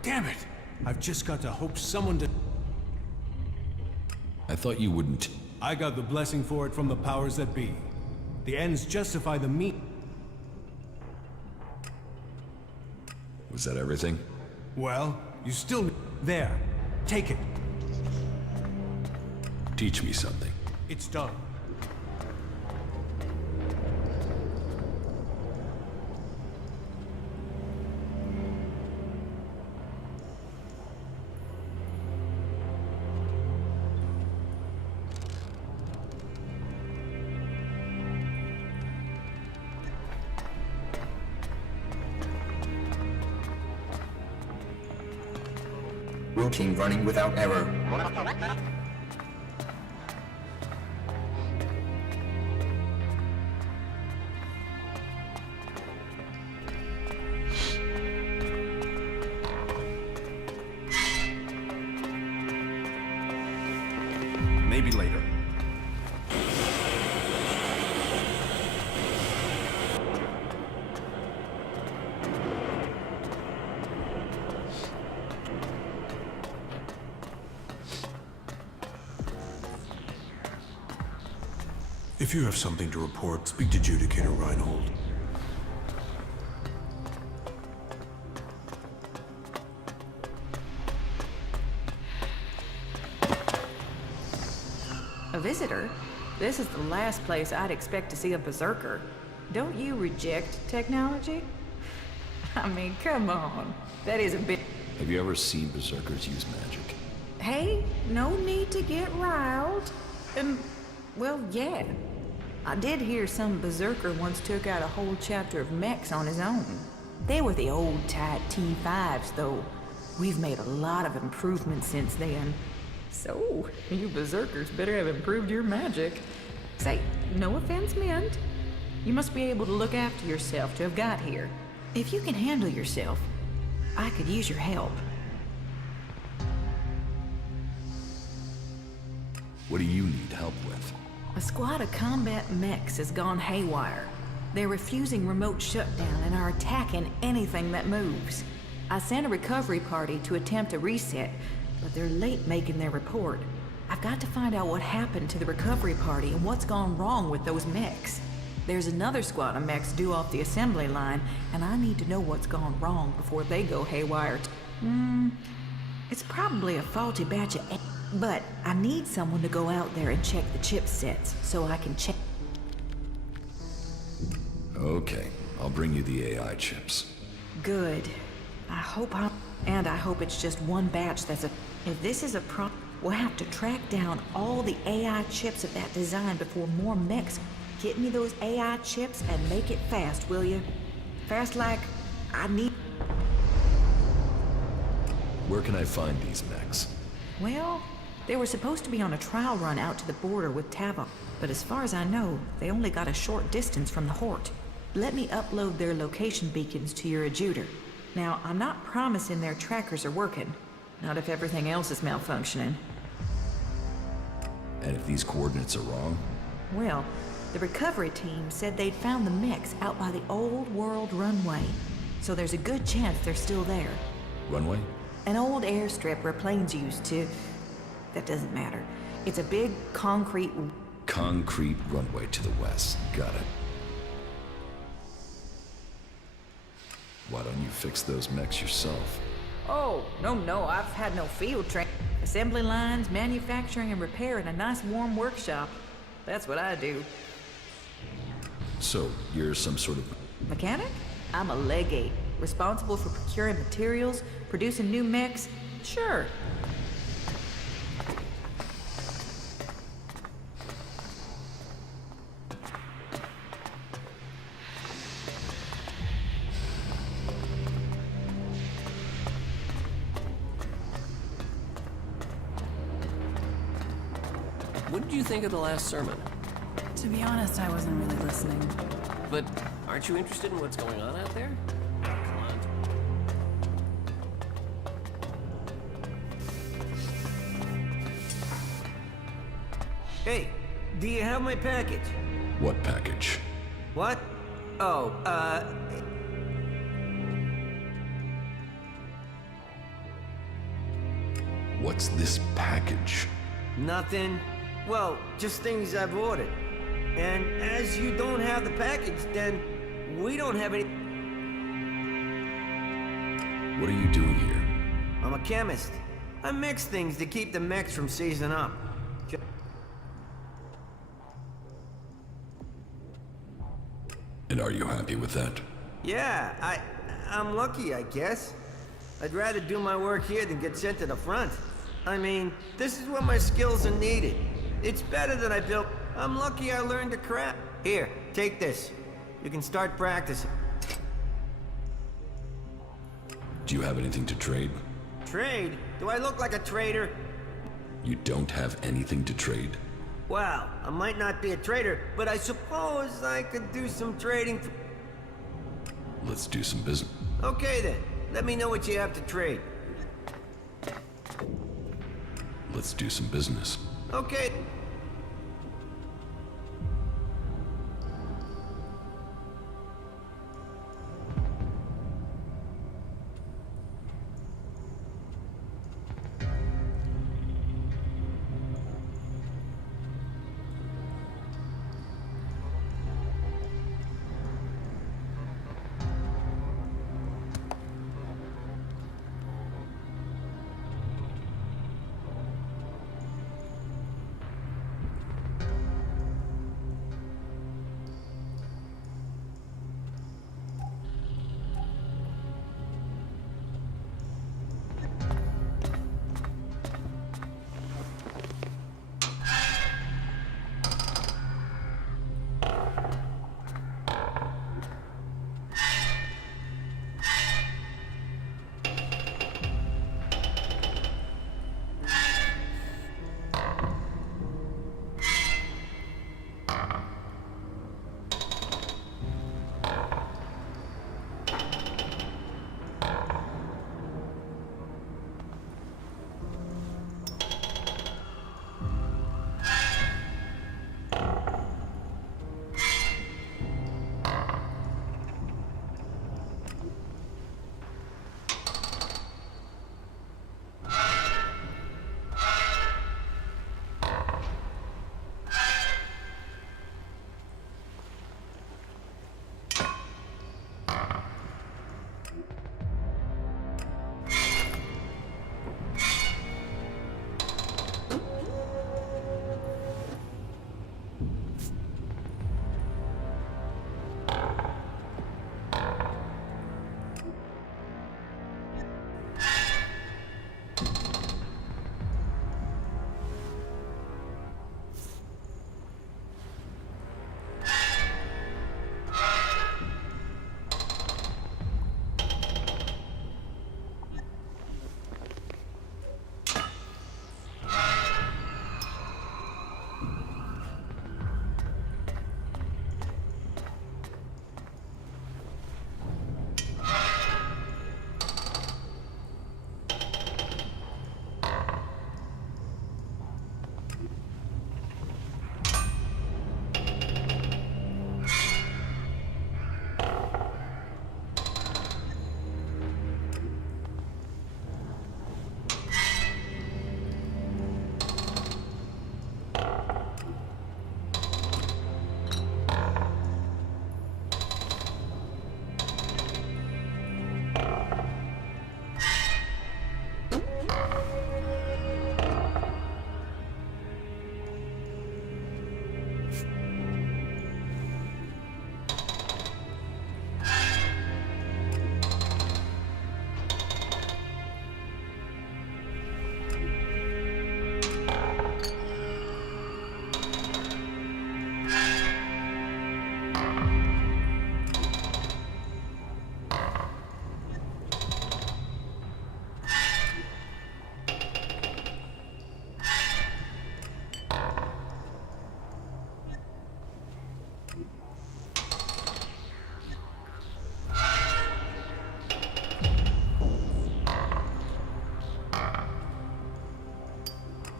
Damn it! I've just got to hope someone to... I thought you wouldn't... I got the blessing for it from the powers that be. The ends justify the means. Was that everything? Well, you still... There. Take it. Teach me something. It's done. Routine running without error. Maybe later. If you have something to report, speak to Judicator Reinhold. A visitor? This is the last place I'd expect to see a berserker. Don't you reject technology? I mean, come on. That is a bit... Have you ever seen berserkers use magic? Hey, no need to get riled. Well, yeah. I did hear some berserker once took out a whole chapter of mechs on his own. They were the old tight T5s, though. We've made a lot of improvements since then. So, you berserkers better have improved your magic. Say, no offense meant. You must be able to look after yourself to have got here. If you can handle yourself, I could use your help. What do you need help with? A squad of combat mechs has gone haywire. They're refusing remote shutdown and are attacking anything that moves. I sent a recovery party to attempt a reset, but they're late making their report. I've got to find out what happened to the recovery party and what's gone wrong with those mechs. There's another squad of mechs due off the assembly line, and I need to know what's gone wrong before they go haywire. It's probably a faulty batch of... But I need someone to go out there and check the chipsets, so I can check... Okay, I'll bring you the AI chips. Good. I hope it's just one batch that's a... If this is a we'll have to track down all the AI chips of that design before more mechs... Get me those AI chips and make it fast, will you? Fast like I need... Where can I find these mechs? Well, they were supposed to be on a trial run out to the border with Tava, but as far as I know, they only got a short distance from the Hort. Let me upload their location beacons to your adjutor. Now, I'm not promising their trackers are working, not if everything else is malfunctioning. And if these coordinates are wrong? Well, the recovery team said they'd found the mechs out by the old world runway, so there's a good chance they're still there. Runway? An old airstrip where planes used to... That doesn't matter. It's a big concrete... Concrete runway to the west. Got it. Why don't you fix those mechs yourself? Oh, no, I've had no field training. Assembly lines, manufacturing and repair in a nice warm workshop. That's what I do. So, you're some sort of... Mechanic? I'm a legate, responsible for procuring materials, producing new mechs. Sure. What did you think of the last sermon? To be honest, I wasn't really listening. But aren't you interested in what's going on out there? Come on. Hey, do you have my package? What package? What? Oh, What's this package? nothing. Well, just things I've ordered. And as you don't have the package, then we don't have any... What are you doing here? I'm a chemist. I mix things to keep the mechs from seizing up. And are you happy with that? Yeah, I'm lucky, I guess. I'd rather do my work here than get sent to the front. I mean, this is where my skills are needed. It's better that I built... I'm lucky I learned to craft. Here, take this. You can start practicing. Do you have anything to trade? Trade? Do I look like a trader? You don't have anything to trade? Well, I might not be a trader, but I suppose I could do some trading. Let's do some business. Okay then. Let me know what you have to trade. Let's do some business. Okay.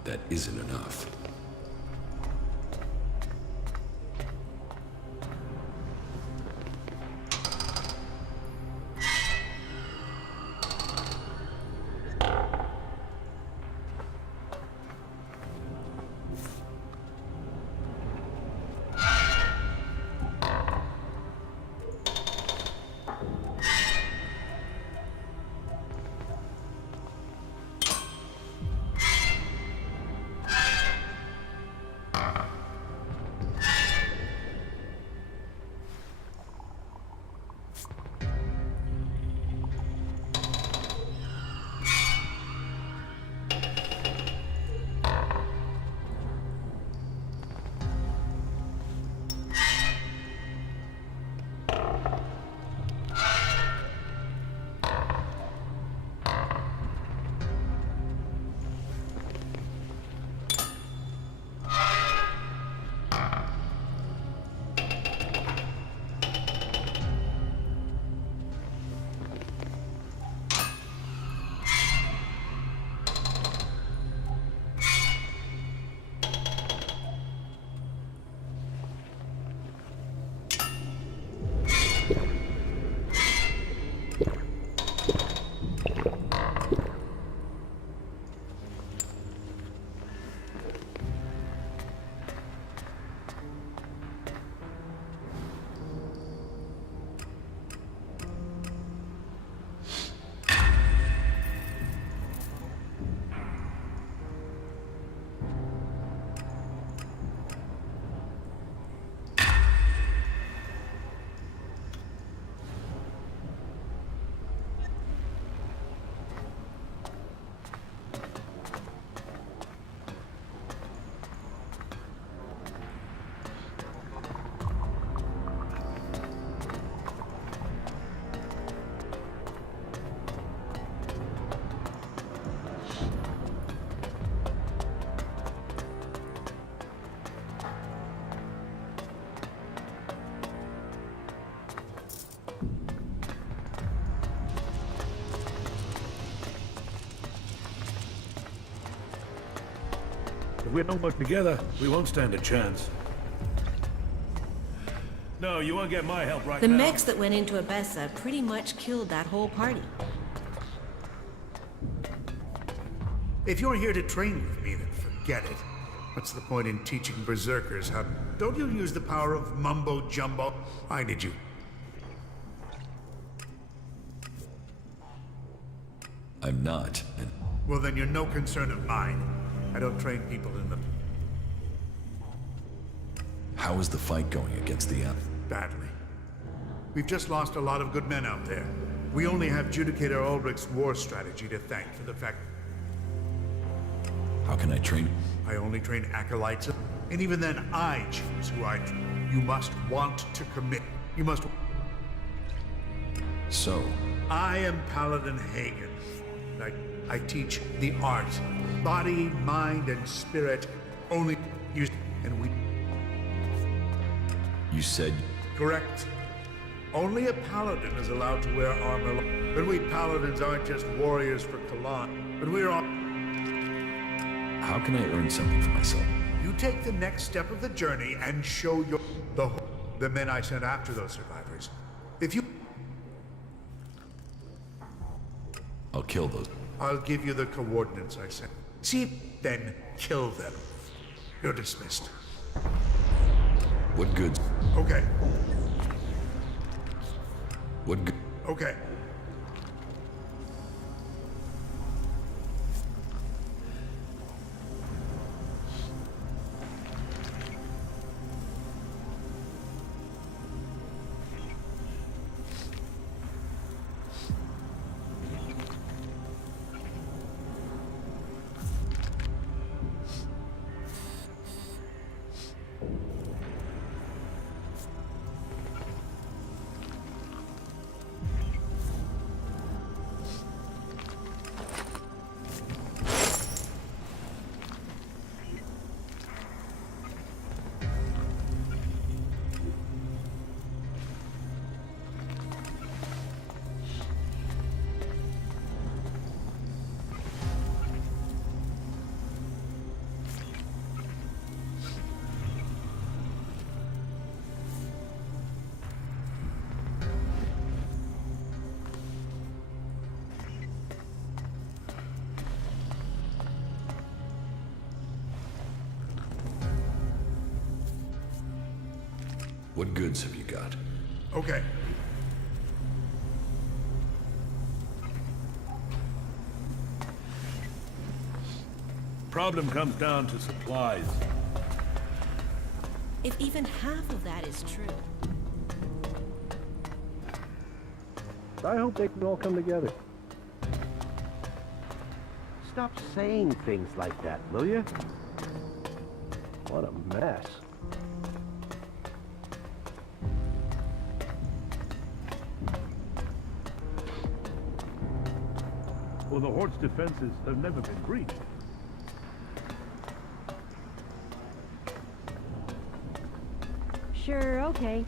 that isn't enough. If we don't work together, we won't stand a chance. No, you won't get my help right The now. mechs that went into Abessa pretty much killed that whole party. If you're here to train with me, then forget it. What's the point in teaching berserkers how... Don't you use the power of mumbo-jumbo? I need you. I'm not, and Well, then you're no concern of mine. I don't train people in the... how is the fight going against the Elf? badly. We've just lost a lot of good men out there. We only have Judicator Ulrich's war strategy to thank for the fact... How can I train? I only train acolytes, and even then I choose who I train. You must want to commit. You must... So, I am Paladin Hagen. I teach the art. Body, mind, and spirit only use... and we... you said... Correct. Only a paladin is allowed to wear armor. But we paladins aren't just warriors for Kalan, but we're all... How can I earn something for myself? You take the next step of the journey and show your... the men I sent after those survivors. If you... I'll kill those. I'll give you the coordinates I sent. See, then kill them. You're dismissed. What good? Okay. What good? Okay. What goods have you got? Okay. Problem comes down to supplies. If even half of that is true. I hope they can all come together. Stop saying things like that, will you? What a mess. Well, the Horde's defenses have never been breached. Sure, okay.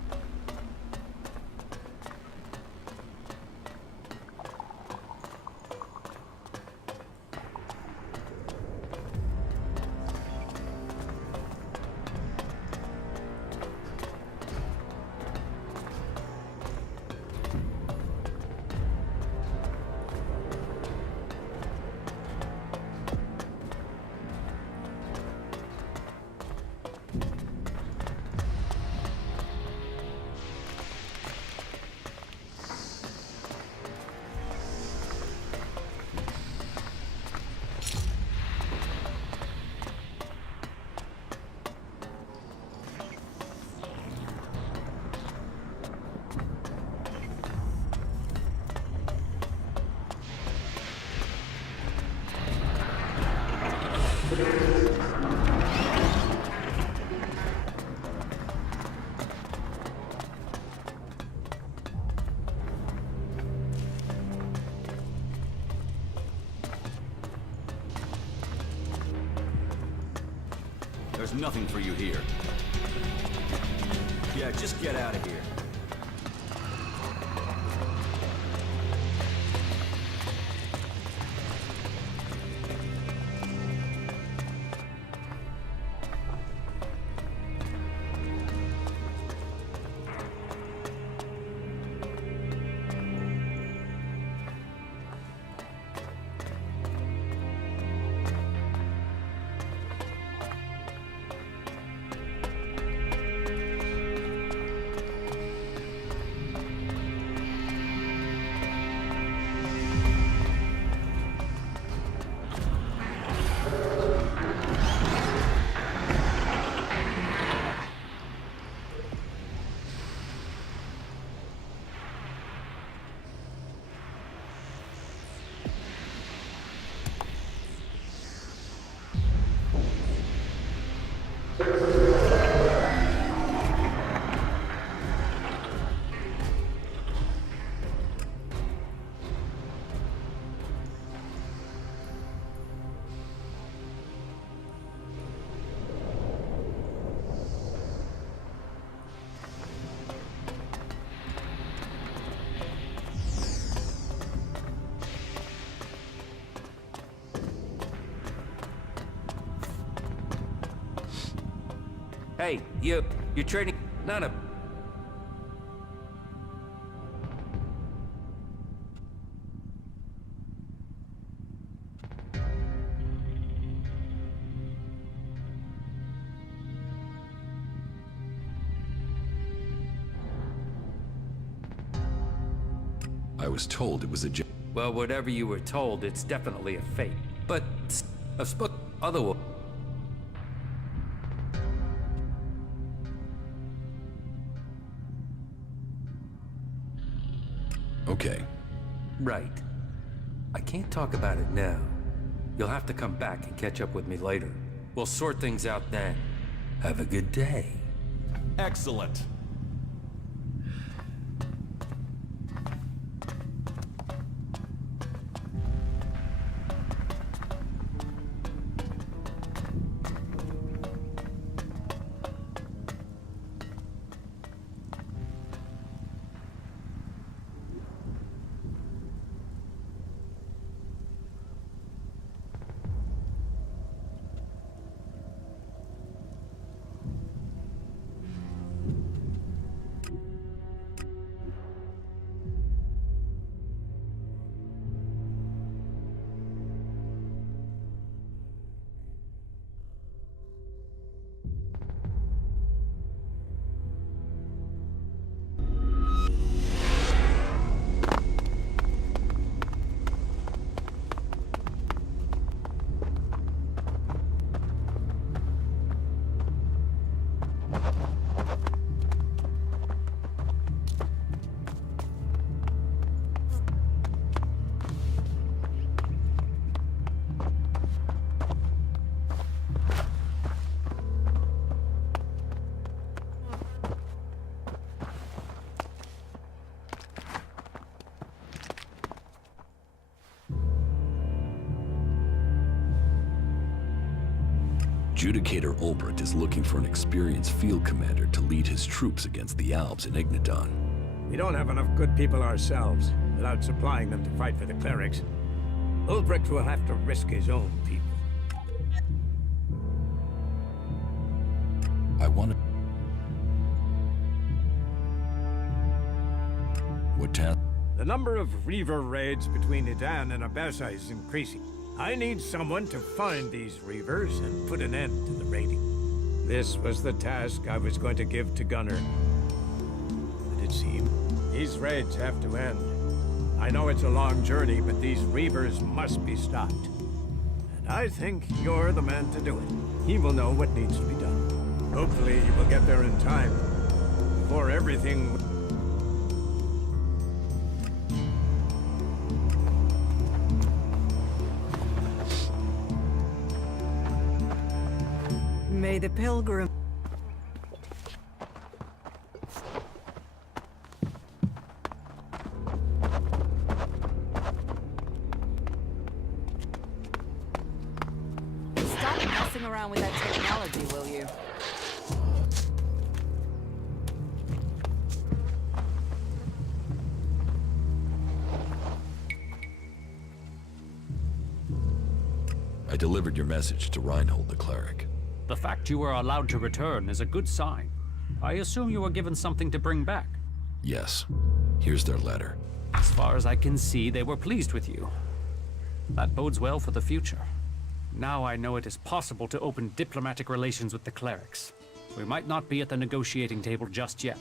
There's nothing for you here. Yeah, just get out of here. Hey, you're trading... Not a... I was told it was a... Well, whatever you were told, it's definitely a fake. But... a spook... other... Okay. Right. I can't talk about it now. You'll have to come back and catch up with me later. We'll sort things out then. Have a good day. Excellent. Judicator Ulbricht is looking for an experienced field commander to lead his troops against the Alps in Igniton. We don't have enough good people ourselves, without supplying them to fight for the clerics. Ulbricht will have to risk his own people. I want to... What task? The number of Reaver raids between Idan and Abessa is increasing. I need someone to find these Reavers and put an end to the raiding. This was the task I was going to give to Gunnar. But it seems these raids have to end. I know it's a long journey, but these Reavers must be stopped. And I think you're the man to do it. He will know what needs to be done. Hopefully you will get there in time, before everything... May the pilgrim... Stop messing around with that technology, will you? I delivered your message to Reinhold the cleric. The fact you were allowed to return is a good sign. I assume you were given something to bring back. Yes. Here's their letter. As far as I can see, they were pleased with you. That bodes well for the future. Now I know it is possible to open diplomatic relations with the clerics. We might not be at the negotiating table just yet,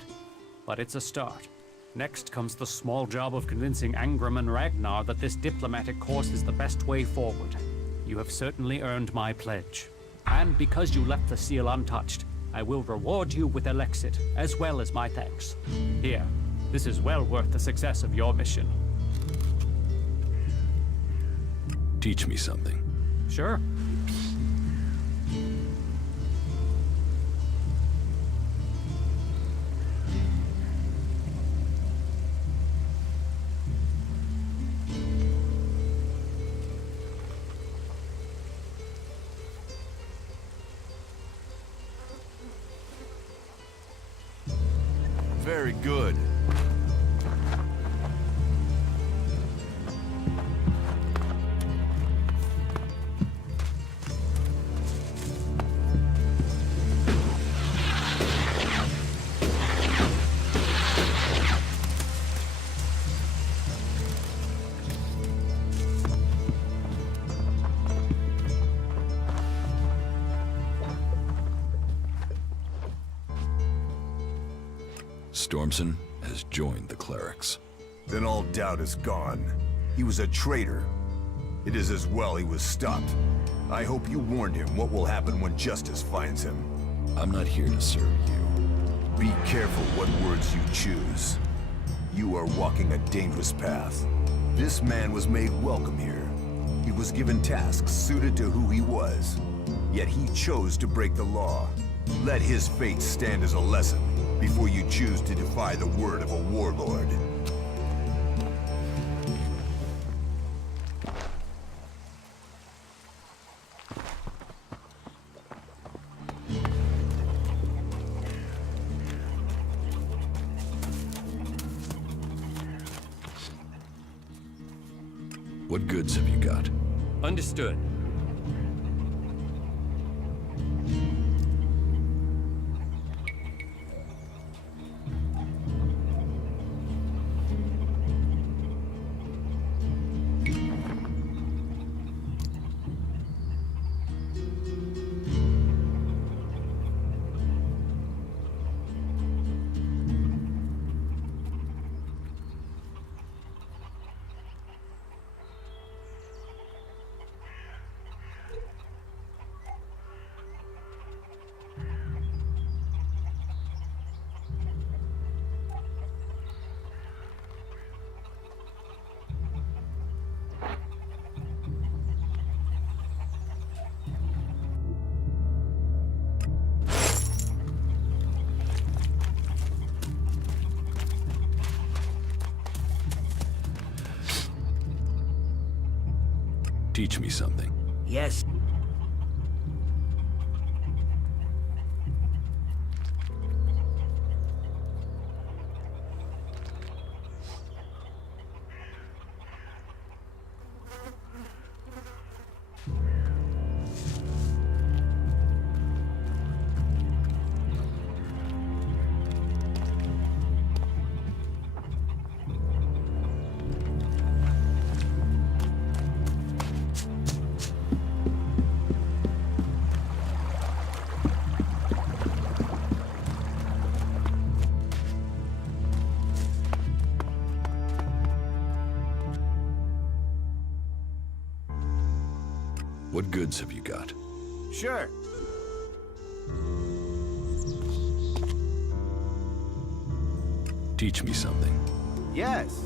but it's a start. Next comes the small job of convincing Angram and Ragnar that this diplomatic course is the best way forward. You have certainly earned my pledge. And because you left the seal untouched, I will reward you with Elexit, as well as my thanks. Here, this is well worth the success of your mission. Teach me something. Sure. Very good. Stormson has joined the clerics. Then all doubt is gone. He was a traitor. It is as well he was stopped. I hope you warned him what will happen when justice finds him. I'm not here to serve you. Be careful what words you choose. You are walking a dangerous path. This man was made welcome here. He was given tasks suited to who he was. Yet he chose to break the law. Let his fate stand as a lesson before you choose to defy the word of a warlord. What goods have you got? Understood. Teach me something. Yes. What goods have you got? Sure. Teach me something. Yes.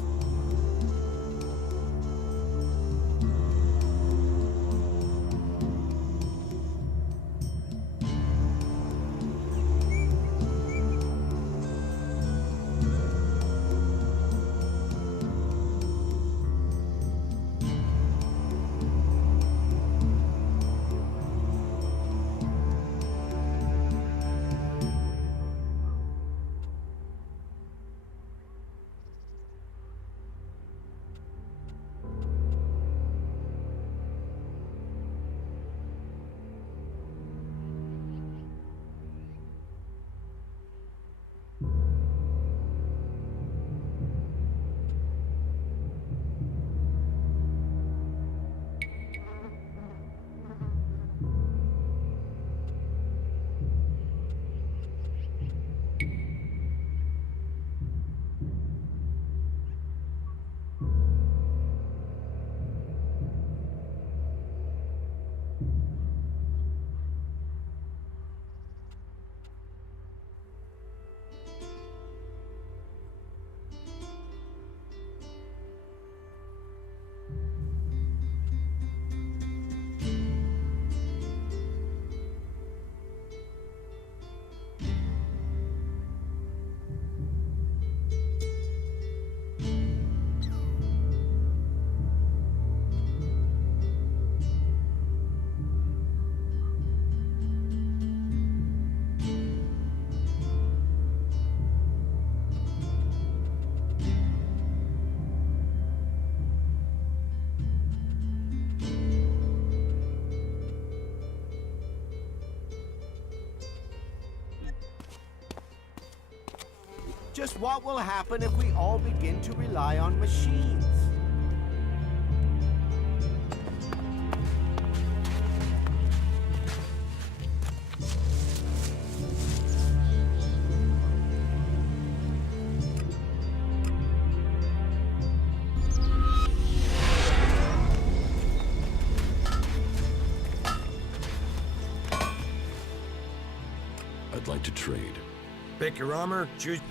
Just what will happen if we all begin to rely on machines? I'd like to trade. Pick your armor, choose...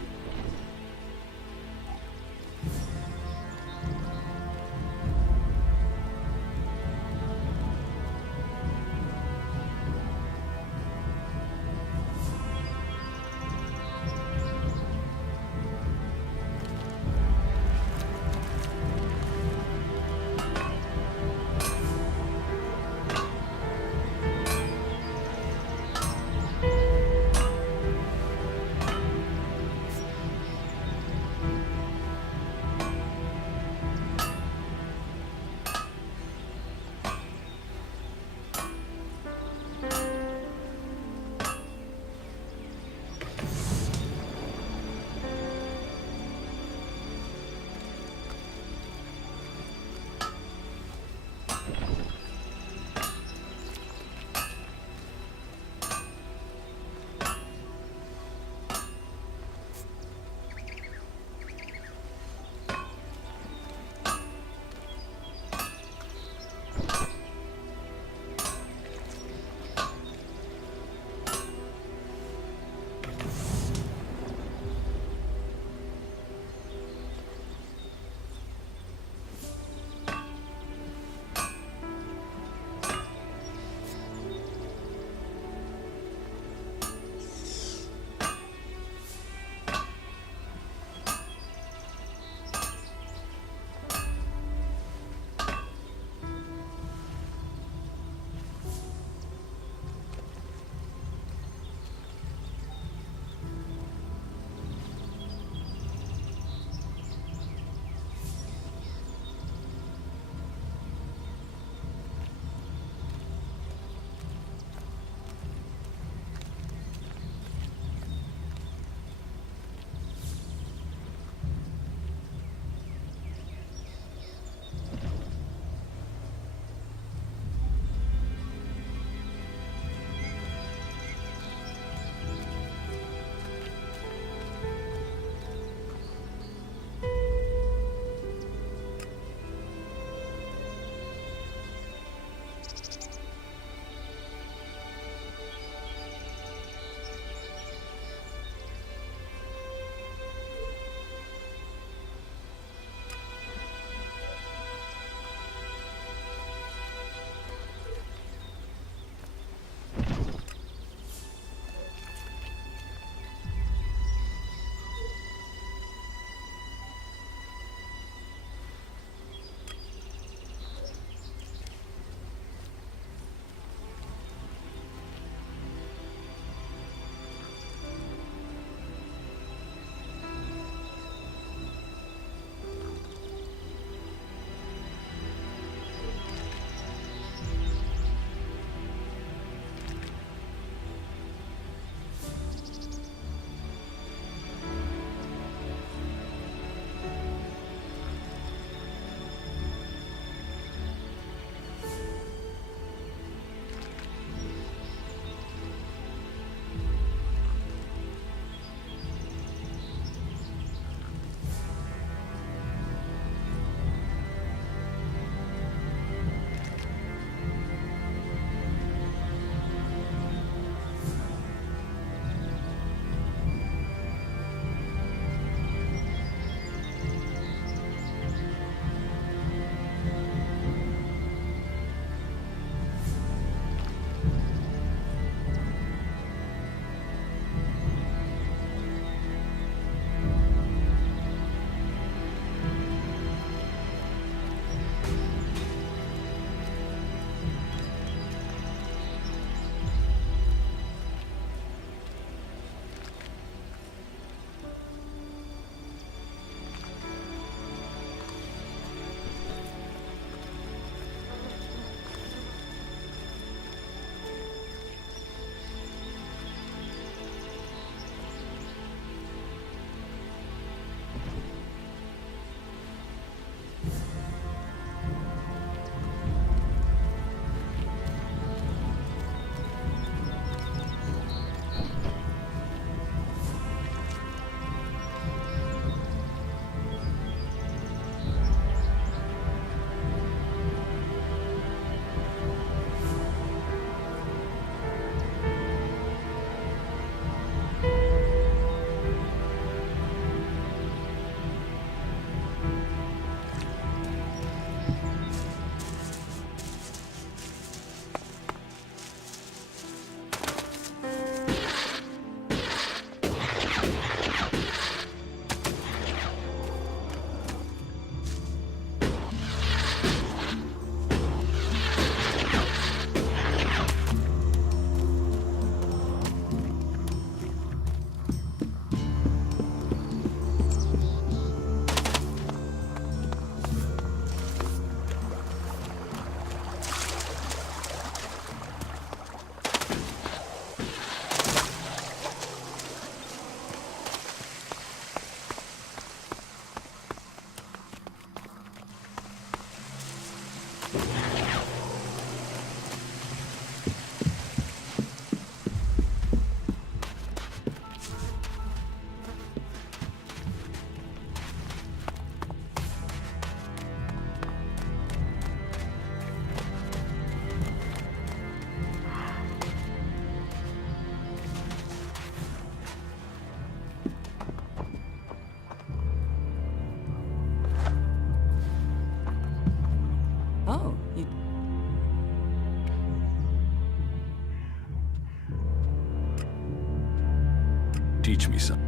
teach me something.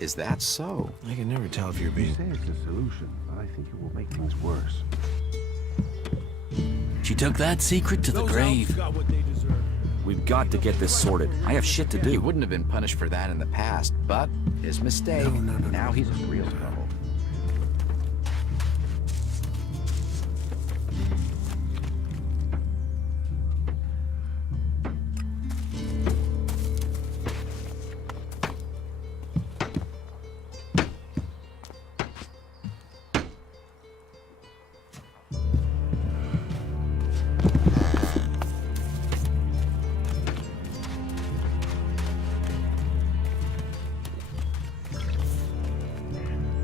Is that so? I can never tell if you're being... You say it's a solution, but I think it will make things worse. She took that secret to the grave. We've got to get this sorted. I have shit to do. He wouldn't have been punished for that in the past, but his mistake. Now he's a real trouble.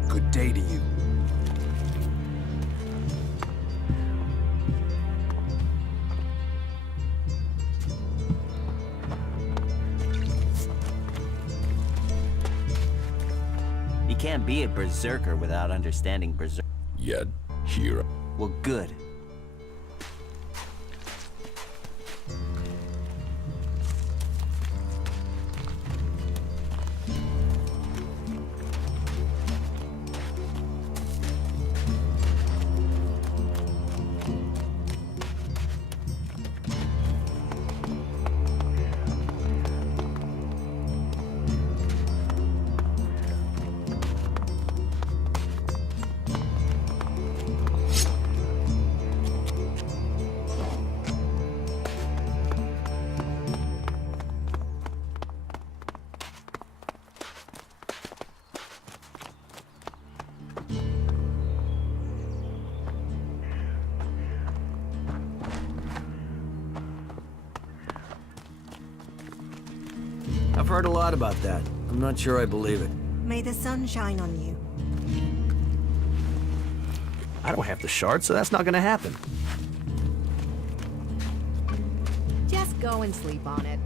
Good day to you. You can't be a berserker without understanding berserker. Yet, here. Well, good. I've heard a lot about that. I'm not sure I believe it. May the sun shine on you. I don't have the shard, so that's not gonna happen. Just go and sleep on it.